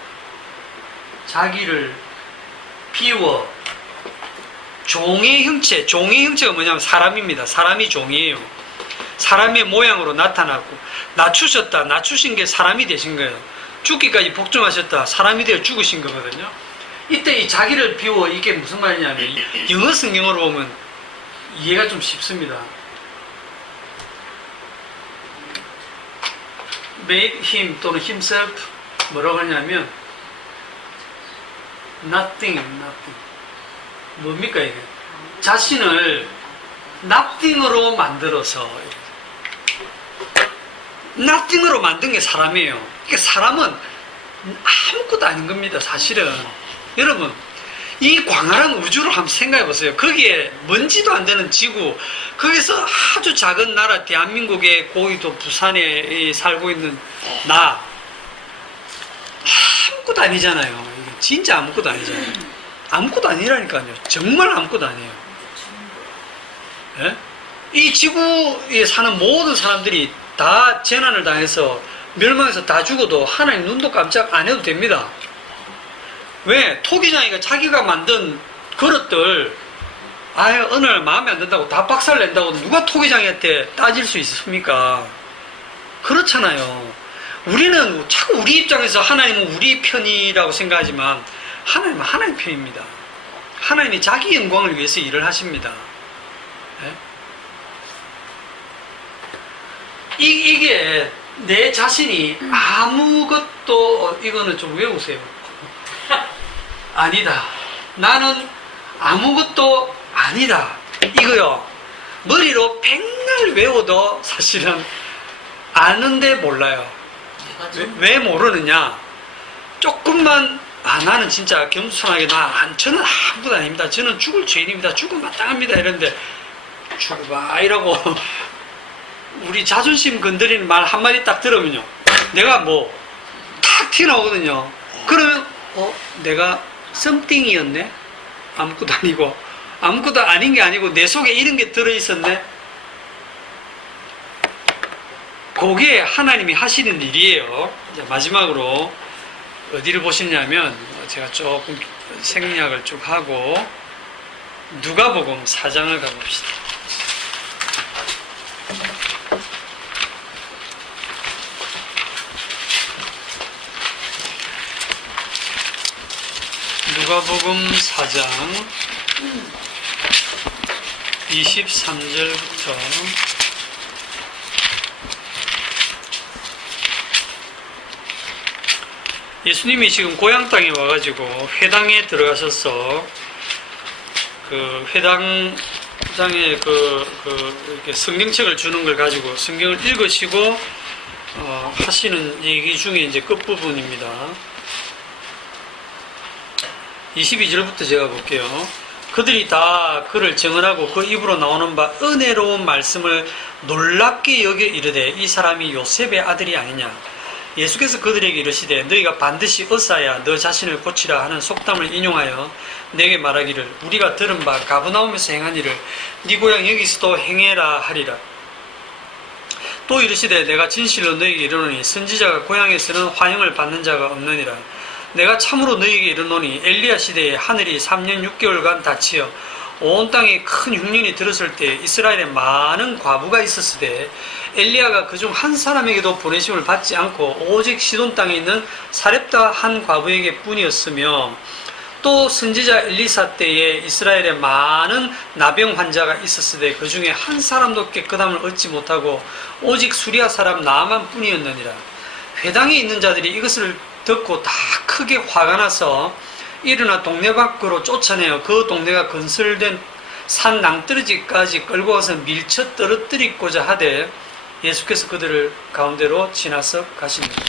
종의 형체가 뭐냐면 사람입니다. 사람이 종이에요. 사람의 모양으로 나타났고 낮추셨다. 낮추신 게 사람이 되신 거예요. 죽기까지 복종하셨다. 사람이 되어 죽으신 거거든요. 이때 이 자기를 비워, 이게 무슨 말이냐면 영어 성경으로 보면 이해가 좀 쉽습니다. made him 또는 himself 뭐라고 하냐면 nothing. 뭡니까 이게? 자신을 nothing으로 만들어서 nothing으로 만든 게 사람이에요. 그러니까 사람은 아무것도 아닌 겁니다. 사실은 여러분 이 광활한 우주를 한번 생각해 보세요. 거기에 먼지도 안 되는 지구, 거기서 아주 작은 나라 대한민국의 고위도 부산에 살고 있는 나 아무것도 아니잖아요. 진짜 아무것도 아니잖아요. 아무것도 아니라니까요. 정말 아무것도 아니에요. 예? 이 지구에 사는 모든 사람들이 다 재난을 당해서 멸망해서 다 죽어도 하나님 눈도 깜짝 안 해도 됩니다. 왜? 토기장이가 자기가 만든 그릇들 어느 날 마음에 안 든다고 다 박살낸다고 누가 토기장이한테 따질 수 있습니까? 그렇잖아요. 우리는 자꾸 우리 입장에서 하나님은 우리 편이라고 생각하지만 하나님은 하나님 편입니다. 하나님이 자기 영광을 위해서 일을 하십니다. 네? 이게 내 자신이 아무것도, 이거는 좀 외우세요. 아니다. 나는 아무것도 아니다. 이거요. 머리로 백날 외워도 사실은 아는데 몰라요. 왜 모르느냐? 조금만, 나는 진짜 겸손하게, 저는 아무것도 아닙니다. 저는 죽을 죄인입니다. 죽음 마땅합니다. 이런데, 죽어봐. 이라고, 우리 자존심 건드리는 말 한마디 딱 들으면요. 내가 탁 튀어나오거든요. 그러면, 내가 something이었네? 아무것도 아니고, 아무것도 아닌 게 아니고, 내 속에 이런 게 들어있었네? 그게 하나님이 하시는 일이에요. 이제 마지막으로 어디를 보시냐면 제가 조금 생략을 쭉 하고 누가복음 4장을 가봅시다. 누가복음 4장 23절부터 예수님이 지금 고향 땅에 와가지고 회당에 들어가셔서 그 회당장에 이렇게 성경책을 주는 걸 가지고 성경을 읽으시고 하시는 얘기 중에 이제 끝부분입니다. 22절부터 제가 볼게요. 그들이 다 그를 증언하고 그 입으로 나오는 바 은혜로운 말씀을 놀랍게 여겨 이르되 이 사람이 요셉의 아들이 아니냐. 예수께서 그들에게 이르시되 너희가 반드시 의사야 너 자신을 고치라 하는 속담을 인용하여 내게 말하기를 우리가 들은 바 가버나움에서 행한 일을 네 고향 여기서도 행해라 하리라. 또 이르시되 내가 진실로 너희에게 이르노니 선지자가 고향에서는 화형을 받는 자가 없느니라. 내가 참으로 너희에게 이르노니 엘리야 시대에 하늘이 3년 6개월간 닫히어 온 땅에 큰 흉년이 들었을 때 이스라엘에 많은 과부가 있었으되 엘리야가 그중 한 사람에게도 보내심을 받지 않고 오직 시돈 땅에 있는 사렙다 한 과부에게 뿐이었으며 또 선지자 엘리사 때에 이스라엘에 많은 나병 환자가 있었으되 그 중에 한 사람도 깨끗함을 얻지 못하고 오직 수리아 사람 나만 뿐이었느니라. 회당에 있는 자들이 이것을 듣고 다 크게 화가 나서 일어나 동네 밖으로 쫓아내어 그 동네가 건설된 산 낭떠러지까지 끌고 가서 밀쳐 떨어뜨리고자 하되 예수께서 그들을 가운데로 지나서 가십니다.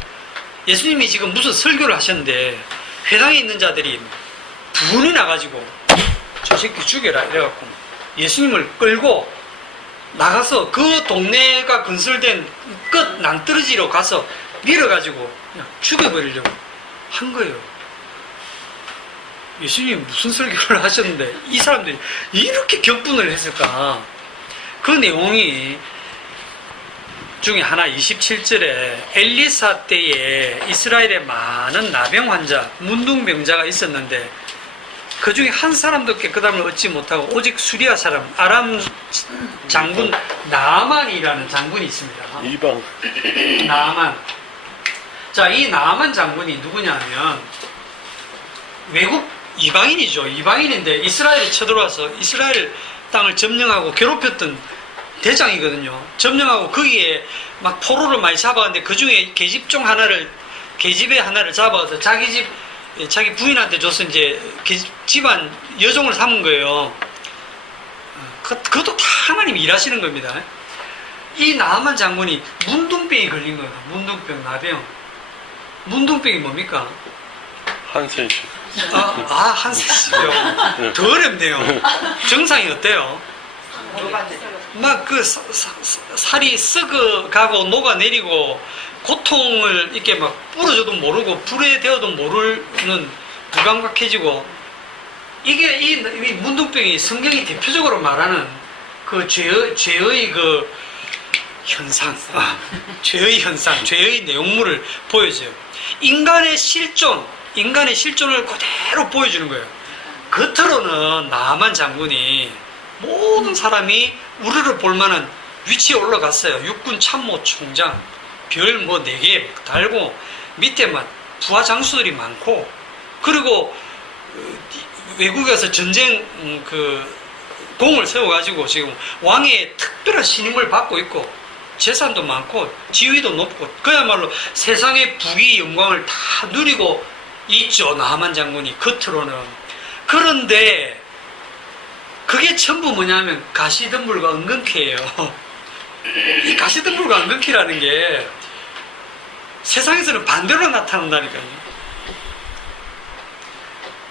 예수님이 지금 무슨 설교를 하셨는데 회당에 있는 자들이 분이 나가지고 저 새끼 죽여라 이래갖고 예수님을 끌고 나가서 그 동네가 건설된 끝 낭떠러지로 가서 밀어가지고 그냥 죽여버리려고 한 거예요. 예수님이 무슨 설교를 하셨는데 이 사람들이 이렇게 격분을 했을까? 그 내용이 중에 하나 27절에 엘리사 때에 이스라엘에 많은 나병 환자, 문둥병자가 있었는데 그 중에 한 사람도 깨끗함을 얻지 못하고 오직 수리아 사람 아람 장군 나만이라는 장군이 있습니다. 이방. 나만. 자, 이 나만 장군이 누구냐면 외국 이방인이죠. 이방인인데 이스라엘에 쳐들어와서 이스라엘 땅을 점령하고 괴롭혔던 대장이거든요. 점령하고 거기에 막 포로를 많이 잡아갔는데 그 중에 계집종 하나를, 계집의 하나를 잡아서 자기 집, 자기 부인한테 줘서 이제 집안 여종을 삼은 거예요. 그것도 다 하나님이 일하시는 겁니다. 이 나만 장군이 문둥병이 걸린 거예요. 문둥병, 나병. 문둥병이 뭡니까? 한센시. 한센시병. 더 어렵네요. 정상이 어때요? 막 그 살이 썩어가고 녹아내리고 고통을 이렇게 막 부러져도 모르고 불에 데워도 모르는 무감각해지고 이게 이 문둥병이 성경이 대표적으로 말하는 그 죄의 그 현상, 죄의 현상, 죄의 내용물을 보여줘요. 인간의 실존을 그대로 보여주는 거예요. 겉으로는 나만 장군이 모든 사람이 우르르 볼만한 위치에 올라갔어요. 육군 참모 총장, 별 뭐 4개 달고 밑에만 부하 장수들이 많고 그리고 외국에 가서 전쟁 공을 세워가지고 지금 왕의 특별한 신임을 받고 있고 재산도 많고 지위도 높고 그야말로 세상의 부귀 영광을 다 누리고 있죠. 나만 장군이 겉으로는. 그런데 그게 전부 뭐냐면 가시덤불과 은근키예요. 이 가시덤불과 은근키라는 게 세상에서는 반대로 나타난다니까요.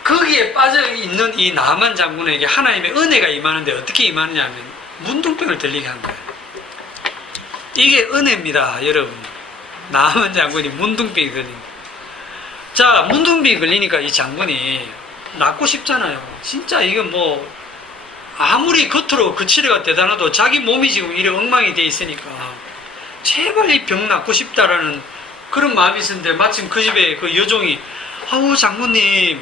거기에 빠져있는 이 나만 장군에게 하나님의 은혜가 임하는데 어떻게 임하느냐 하면 문둥병을 들리게 한 거예요. 이게 은혜입니다, 여러분. 나만 장군이 문둥병이 걸립니다. 자, 문둥병이 걸리니까 이 장군이 낫고 싶잖아요. 진짜 이건 뭐 아무리 겉으로 그 치료가 대단해도 자기 몸이 지금 이래 엉망이 돼 있으니까 제발 이 병 낫고 싶다라는 그런 마음이 있었는데 마침 그 집에 그 여종이 아우 장군님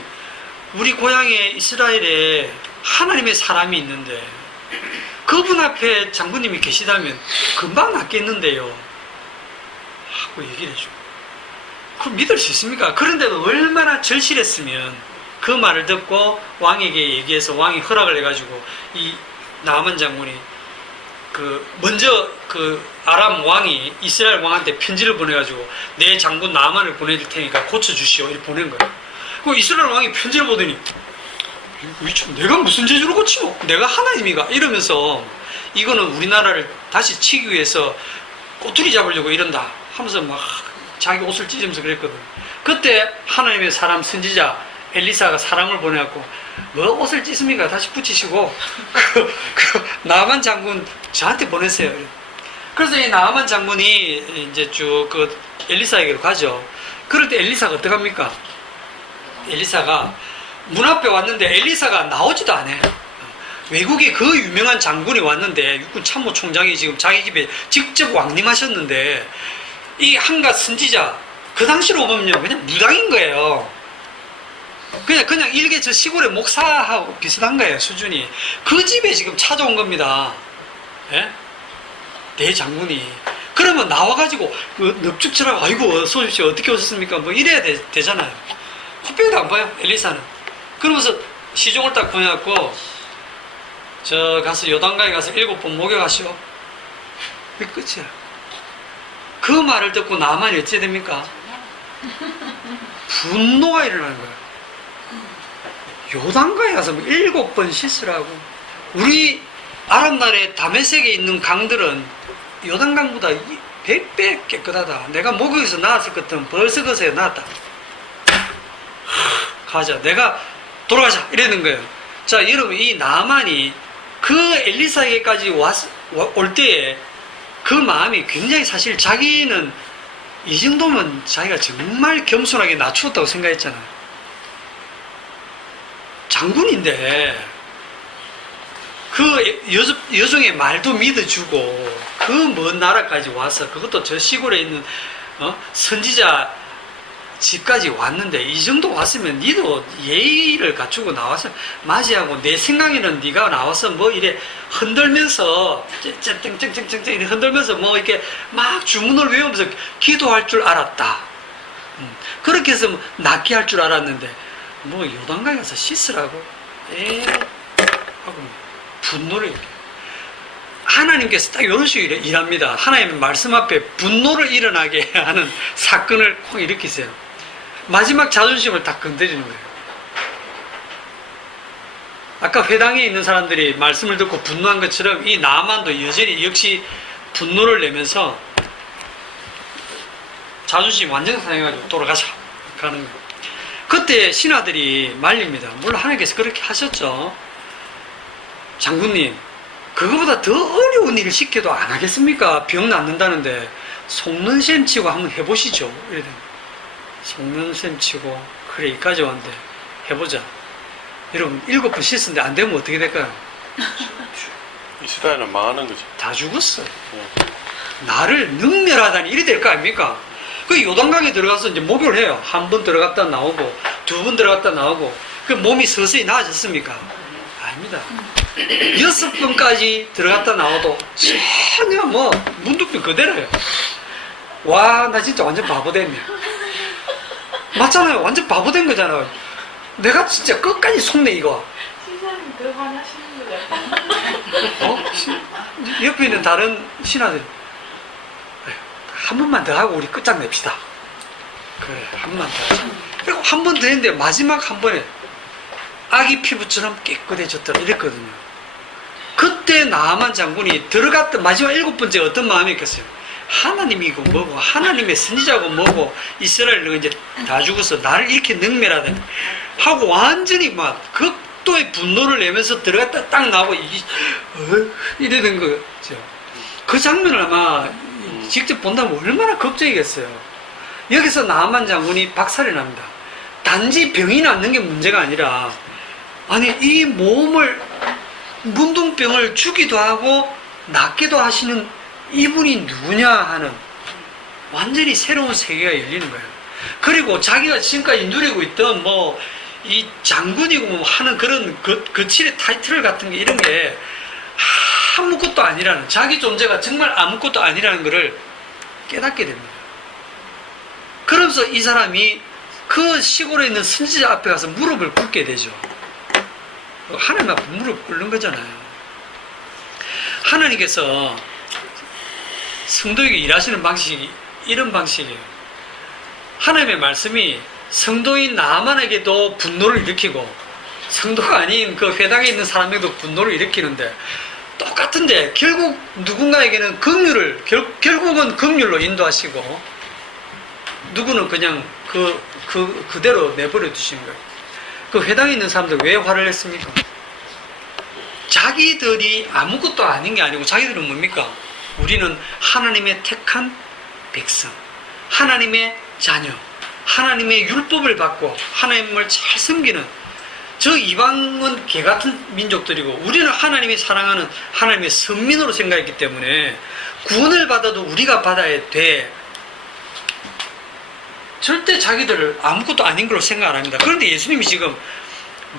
우리 고향에 이스라엘에 하나님의 사람이 있는데 그분 앞에 장군님이 계시다면 금방 낫겠는데요 하고 얘기를 해줘. 그걸 믿을 수 있습니까? 그런데도 얼마나 절실했으면 그 말을 듣고 왕에게 얘기해서 왕이 허락을 해가지고 이 나만 장군이 먼저 아람 왕이 이스라엘 왕한테 편지를 보내가지고 내 장군 나만을 보내줄 테니까 고쳐주시오 이렇게 보낸 거예요. 그 이스라엘 왕이 편지를 보더니 내가 무슨 재주로 고치노? 내가 하나님이가 이러면서 이거는 우리나라를 다시 치기 위해서 꼬투리 잡으려고 이런다 하면서 막 자기 옷을 찢으면서 그랬거든. 그때 하나님의 사람 선지자 엘리사가 사람을 보내갖고 뭐 옷을 찢습니까? 다시 붙이시고 나만 장군 저한테 보내세요. 그래서 이 나아만 장군이 이제 쭉 그 엘리사에게로 가죠. 그럴 때 엘리사가 어떡합니까? 엘리사가 문 앞에 왔는데 엘리사가 나오지도 않아요. 외국에 그 유명한 장군이 왔는데 육군 참모총장이 지금 자기 집에 직접 왕림하셨는데 이 한갓 선지자 그 당시로 보면요 그냥 무당인 거예요. 그냥 일개 저 시골의 목사하고 비슷한 거예요 수준이. 그 집에 지금 찾아온 겁니다. 예? 대장군이. 그러면 나와가지고 그 넙죽처럼 아이고 어서 오십시오 어떻게 오셨습니까 뭐 이래야 되잖아요. 코빼기도 안 봐요 엘리사는. 그러면서 시종을 딱 보내갖고 저 가서 요단강에 가서 7번 목욕하시오. 그게 끝이야. 그 말을 듣고 나만이 어찌 됩니까? 분노가 일어나는 거야. 요단강에 가서 7번 씻으라고. 우리 아랍 나라의 다메섹에 있는 강들은 요단강보다 100배 깨끗하다. 내가 목욕에서 나왔을 것 같으면 벌써 거기서 나왔다. 가자. 내가 돌아가자. 이러는 거예요. 자, 여러분, 이 나만이 그 엘리사에게까지 올 때에 그 마음이 굉장히 사실 자기는 이 정도면 자기가 정말 겸손하게 낮추었다고 생각했잖아요. 장군인데 그 여종의 말도 믿어주고 그 먼 나라까지 와서 그것도 저 시골에 있는 선지자 집까지 왔는데 이 정도 왔으면 니도 예의를 갖추고 나와서 맞이하고 내 생각에는 네가 나와서 뭐 이래 흔들면서 쨍쨍쨍쨍쨍 흔들면서 뭐 이렇게 막 주문을 외우면서 기도할 줄 알았다. 그렇게 해서 낫게 할 줄 알았는데 뭐 요단강에 가서 씻으라고 하고 분노를 하나님께서 딱 이런 식으로 일합니다. 하나님의 말씀 앞에 분노를 일어나게 하는 사건을 콕 일으키세요. 마지막 자존심을 딱 건드리는 거예요. 아까 회당에 있는 사람들이 말씀을 듣고 분노한 것처럼 이 나만도 여전히 역시 분노를 내면서 자존심 완전 상해가지고 돌아가자 가는 거예요. 그때 신하들이 말립니다. 물론 하나님께서 그렇게 하셨죠. 장군님 그거보다 더 어려운 일을 시켜도 안 하겠습니까? 병 낫는다는데 속는 셈 치고 한번 해보시죠. 이래요. 속는 셈 치고 그래 이까지 왔는데 해보자. 여러분 7번 씻었는데 안 되면 어떻게 될까요? 이스라엘은 망하는 거지. 다 죽었어. 나를 능멸하다니 이래 될 거 아닙니까? 그 요단강에 들어가서 이제 목욕을 해요. 한 번 들어갔다 나오고 2번 들어갔다 나오고 그 몸이 서서히 나아졌습니까? 아닙니다. 6번까지 들어갔다 나와도 전혀 뭐 문득도 그대로예요. 와, 나 진짜 완전 바보 됐네. 맞잖아요. 완전 바보 된 거잖아요. 내가 진짜 끝까지 속네 이거. 신사님 더 화나시는 것 같아요. 옆에 있는 다른 신하들 한 번만 더 하고 우리 끝장냅시다. 그래, 한 번만 더 하자. 그리고 한 번 더 했는데 마지막 한 번에 아기 피부처럼 깨끗해졌더라 이랬거든요. 그때 나아만 장군이 들어갔던 마지막 7번째 어떤 마음이었겠어요? 하나님이고 뭐고 하나님의 선지자고 뭐고 이스라엘은 이제 다 죽어서 나를 이렇게 능멸하다니 하고 완전히 막 극도의 분노를 내면서 들어갔다 딱 나오고 이러는 거죠. 그 장면을 아마 직접 본다면 얼마나 걱정이겠어요. 여기서 나아만 장군이 박살이 납니다. 단지 병이 낫는 게 문제가 아니라 아니 이 몸을 문둥병을 주기도 하고 낫기도 하시는 이분이 누구냐 하는 완전히 새로운 세계가 열리는 거예요. 그리고 자기가 지금까지 누리고 있던 뭐 이 장군이고 뭐 하는 그런 거칠의 타이틀 같은 게 이런 게 아무것도 아니라는 자기 존재가 정말 아무것도 아니라는 것을 깨닫게 됩니다. 그러면서 이 사람이 그 시골에 있는 선지자 앞에 가서 무릎을 꿇게 되죠. 하나님 앞에 무릎 꿇는 거잖아요. 하나님께서 성도에게 일하시는 방식이 이런 방식이에요. 하나님의 말씀이 성도인 나만에게도 분노를 일으키고 성도가 아닌 그 회당에 있는 사람들도 분노를 일으키는데 똑같은데 결국 누군가에게는 결국은 긍휼로 인도하시고 누구는 그냥 그대로 내버려 두시는 거예요. 그 회당에 있는 사람들 왜 화를 냈습니까? 자기들이 아무것도 아닌 게 아니고 자기들은 뭡니까? 우리는 하나님의 택한 백성, 하나님의 자녀, 하나님의 율법을 받고 하나님을 잘 섬기는 저 이방은 개같은 민족들이고 우리는 하나님이 사랑하는 하나님의 선민으로 생각했기 때문에 구원을 받아도 우리가 받아야 돼. 절대 자기들을 아무것도 아닌 걸로 생각 안 합니다. 그런데 예수님이 지금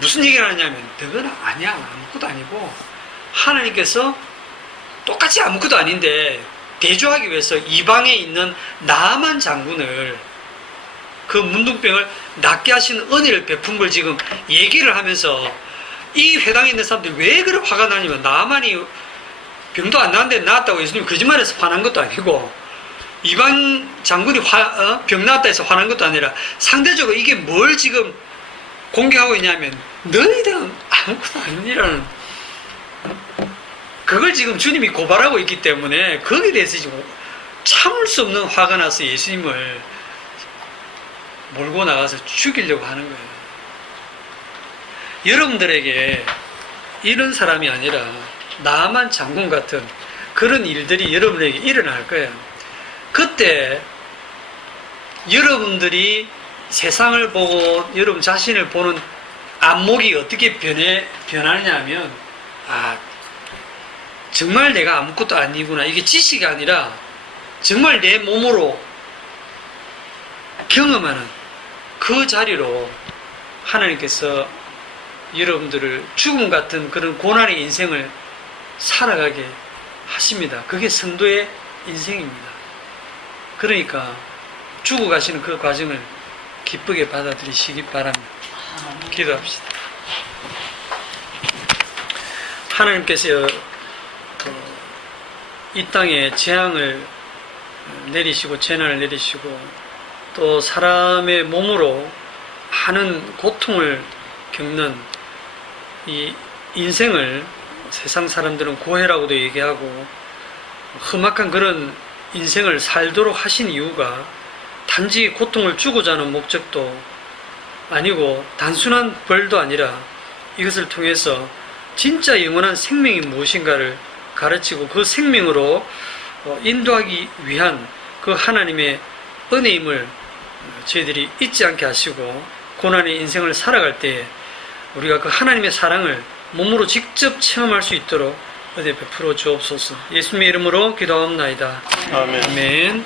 무슨 얘기를 하냐면 너는 아니야, 아무것도 아니고 하나님께서 똑같이 아무것도 아닌데 대조하기 위해서 이방에 있는 나아만 장군을 그 문둥병을 낫게 하시는 은혜를 베푼 걸 지금 얘기를 하면서 이 회당에 있는 사람들이 왜 그렇게 화가 나냐면 나아만이 병도 안 나는데 나았다고 예수님이 거짓말해서 화난 것도 아니고 이방 장군이 병 나았다 해서 화난 것도 아니라 상대적으로 이게 뭘 지금 공격하고 있냐면 너희들은 아무것도 아니라는 그걸 지금 주님이 고발하고 있기 때문에 거기에 대해서 지금 참을 수 없는 화가 나서 예수님을 몰고 나가서 죽이려고 하는 거예요. 여러분들에게 이런 사람이 아니라 나만 장군 같은 그런 일들이 여러분에게 일어날 거예요. 그때 여러분들이 세상을 보고 여러분 자신을 보는 안목이 어떻게 변하느냐 하면 정말 내가 아무것도 아니구나. 이게 지식이 아니라 정말 내 몸으로 경험하는 그 자리로 하나님께서 여러분들을 죽음 같은 그런 고난의 인생을 살아가게 하십니다. 그게 성도의 인생입니다. 그러니까 죽어가시는 그 과정을 기쁘게 받아들이시기 바랍니다. 기도합시다. 하나님께서 이 땅에 재앙을 내리시고 재난을 내리시고 또 사람의 몸으로 많은 고통을 겪는 이 인생을 세상 사람들은 고해라고도 얘기하고 험악한 그런 인생을 살도록 하신 이유가 단지 고통을 주고자 하는 목적도 아니고 단순한 벌도 아니라 이것을 통해서 진짜 영원한 생명이 무엇인가를 가르치고 그 생명으로 인도하기 위한 그 하나님의 은혜임을 저희들이 잊지 않게 하시고 고난의 인생을 살아갈 때 우리가 그 하나님의 사랑을 몸으로 직접 체험할 수 있도록 은혜 베풀어 주옵소서. 예수님의 이름으로 기도하옵나이다. 아멘. 아멘.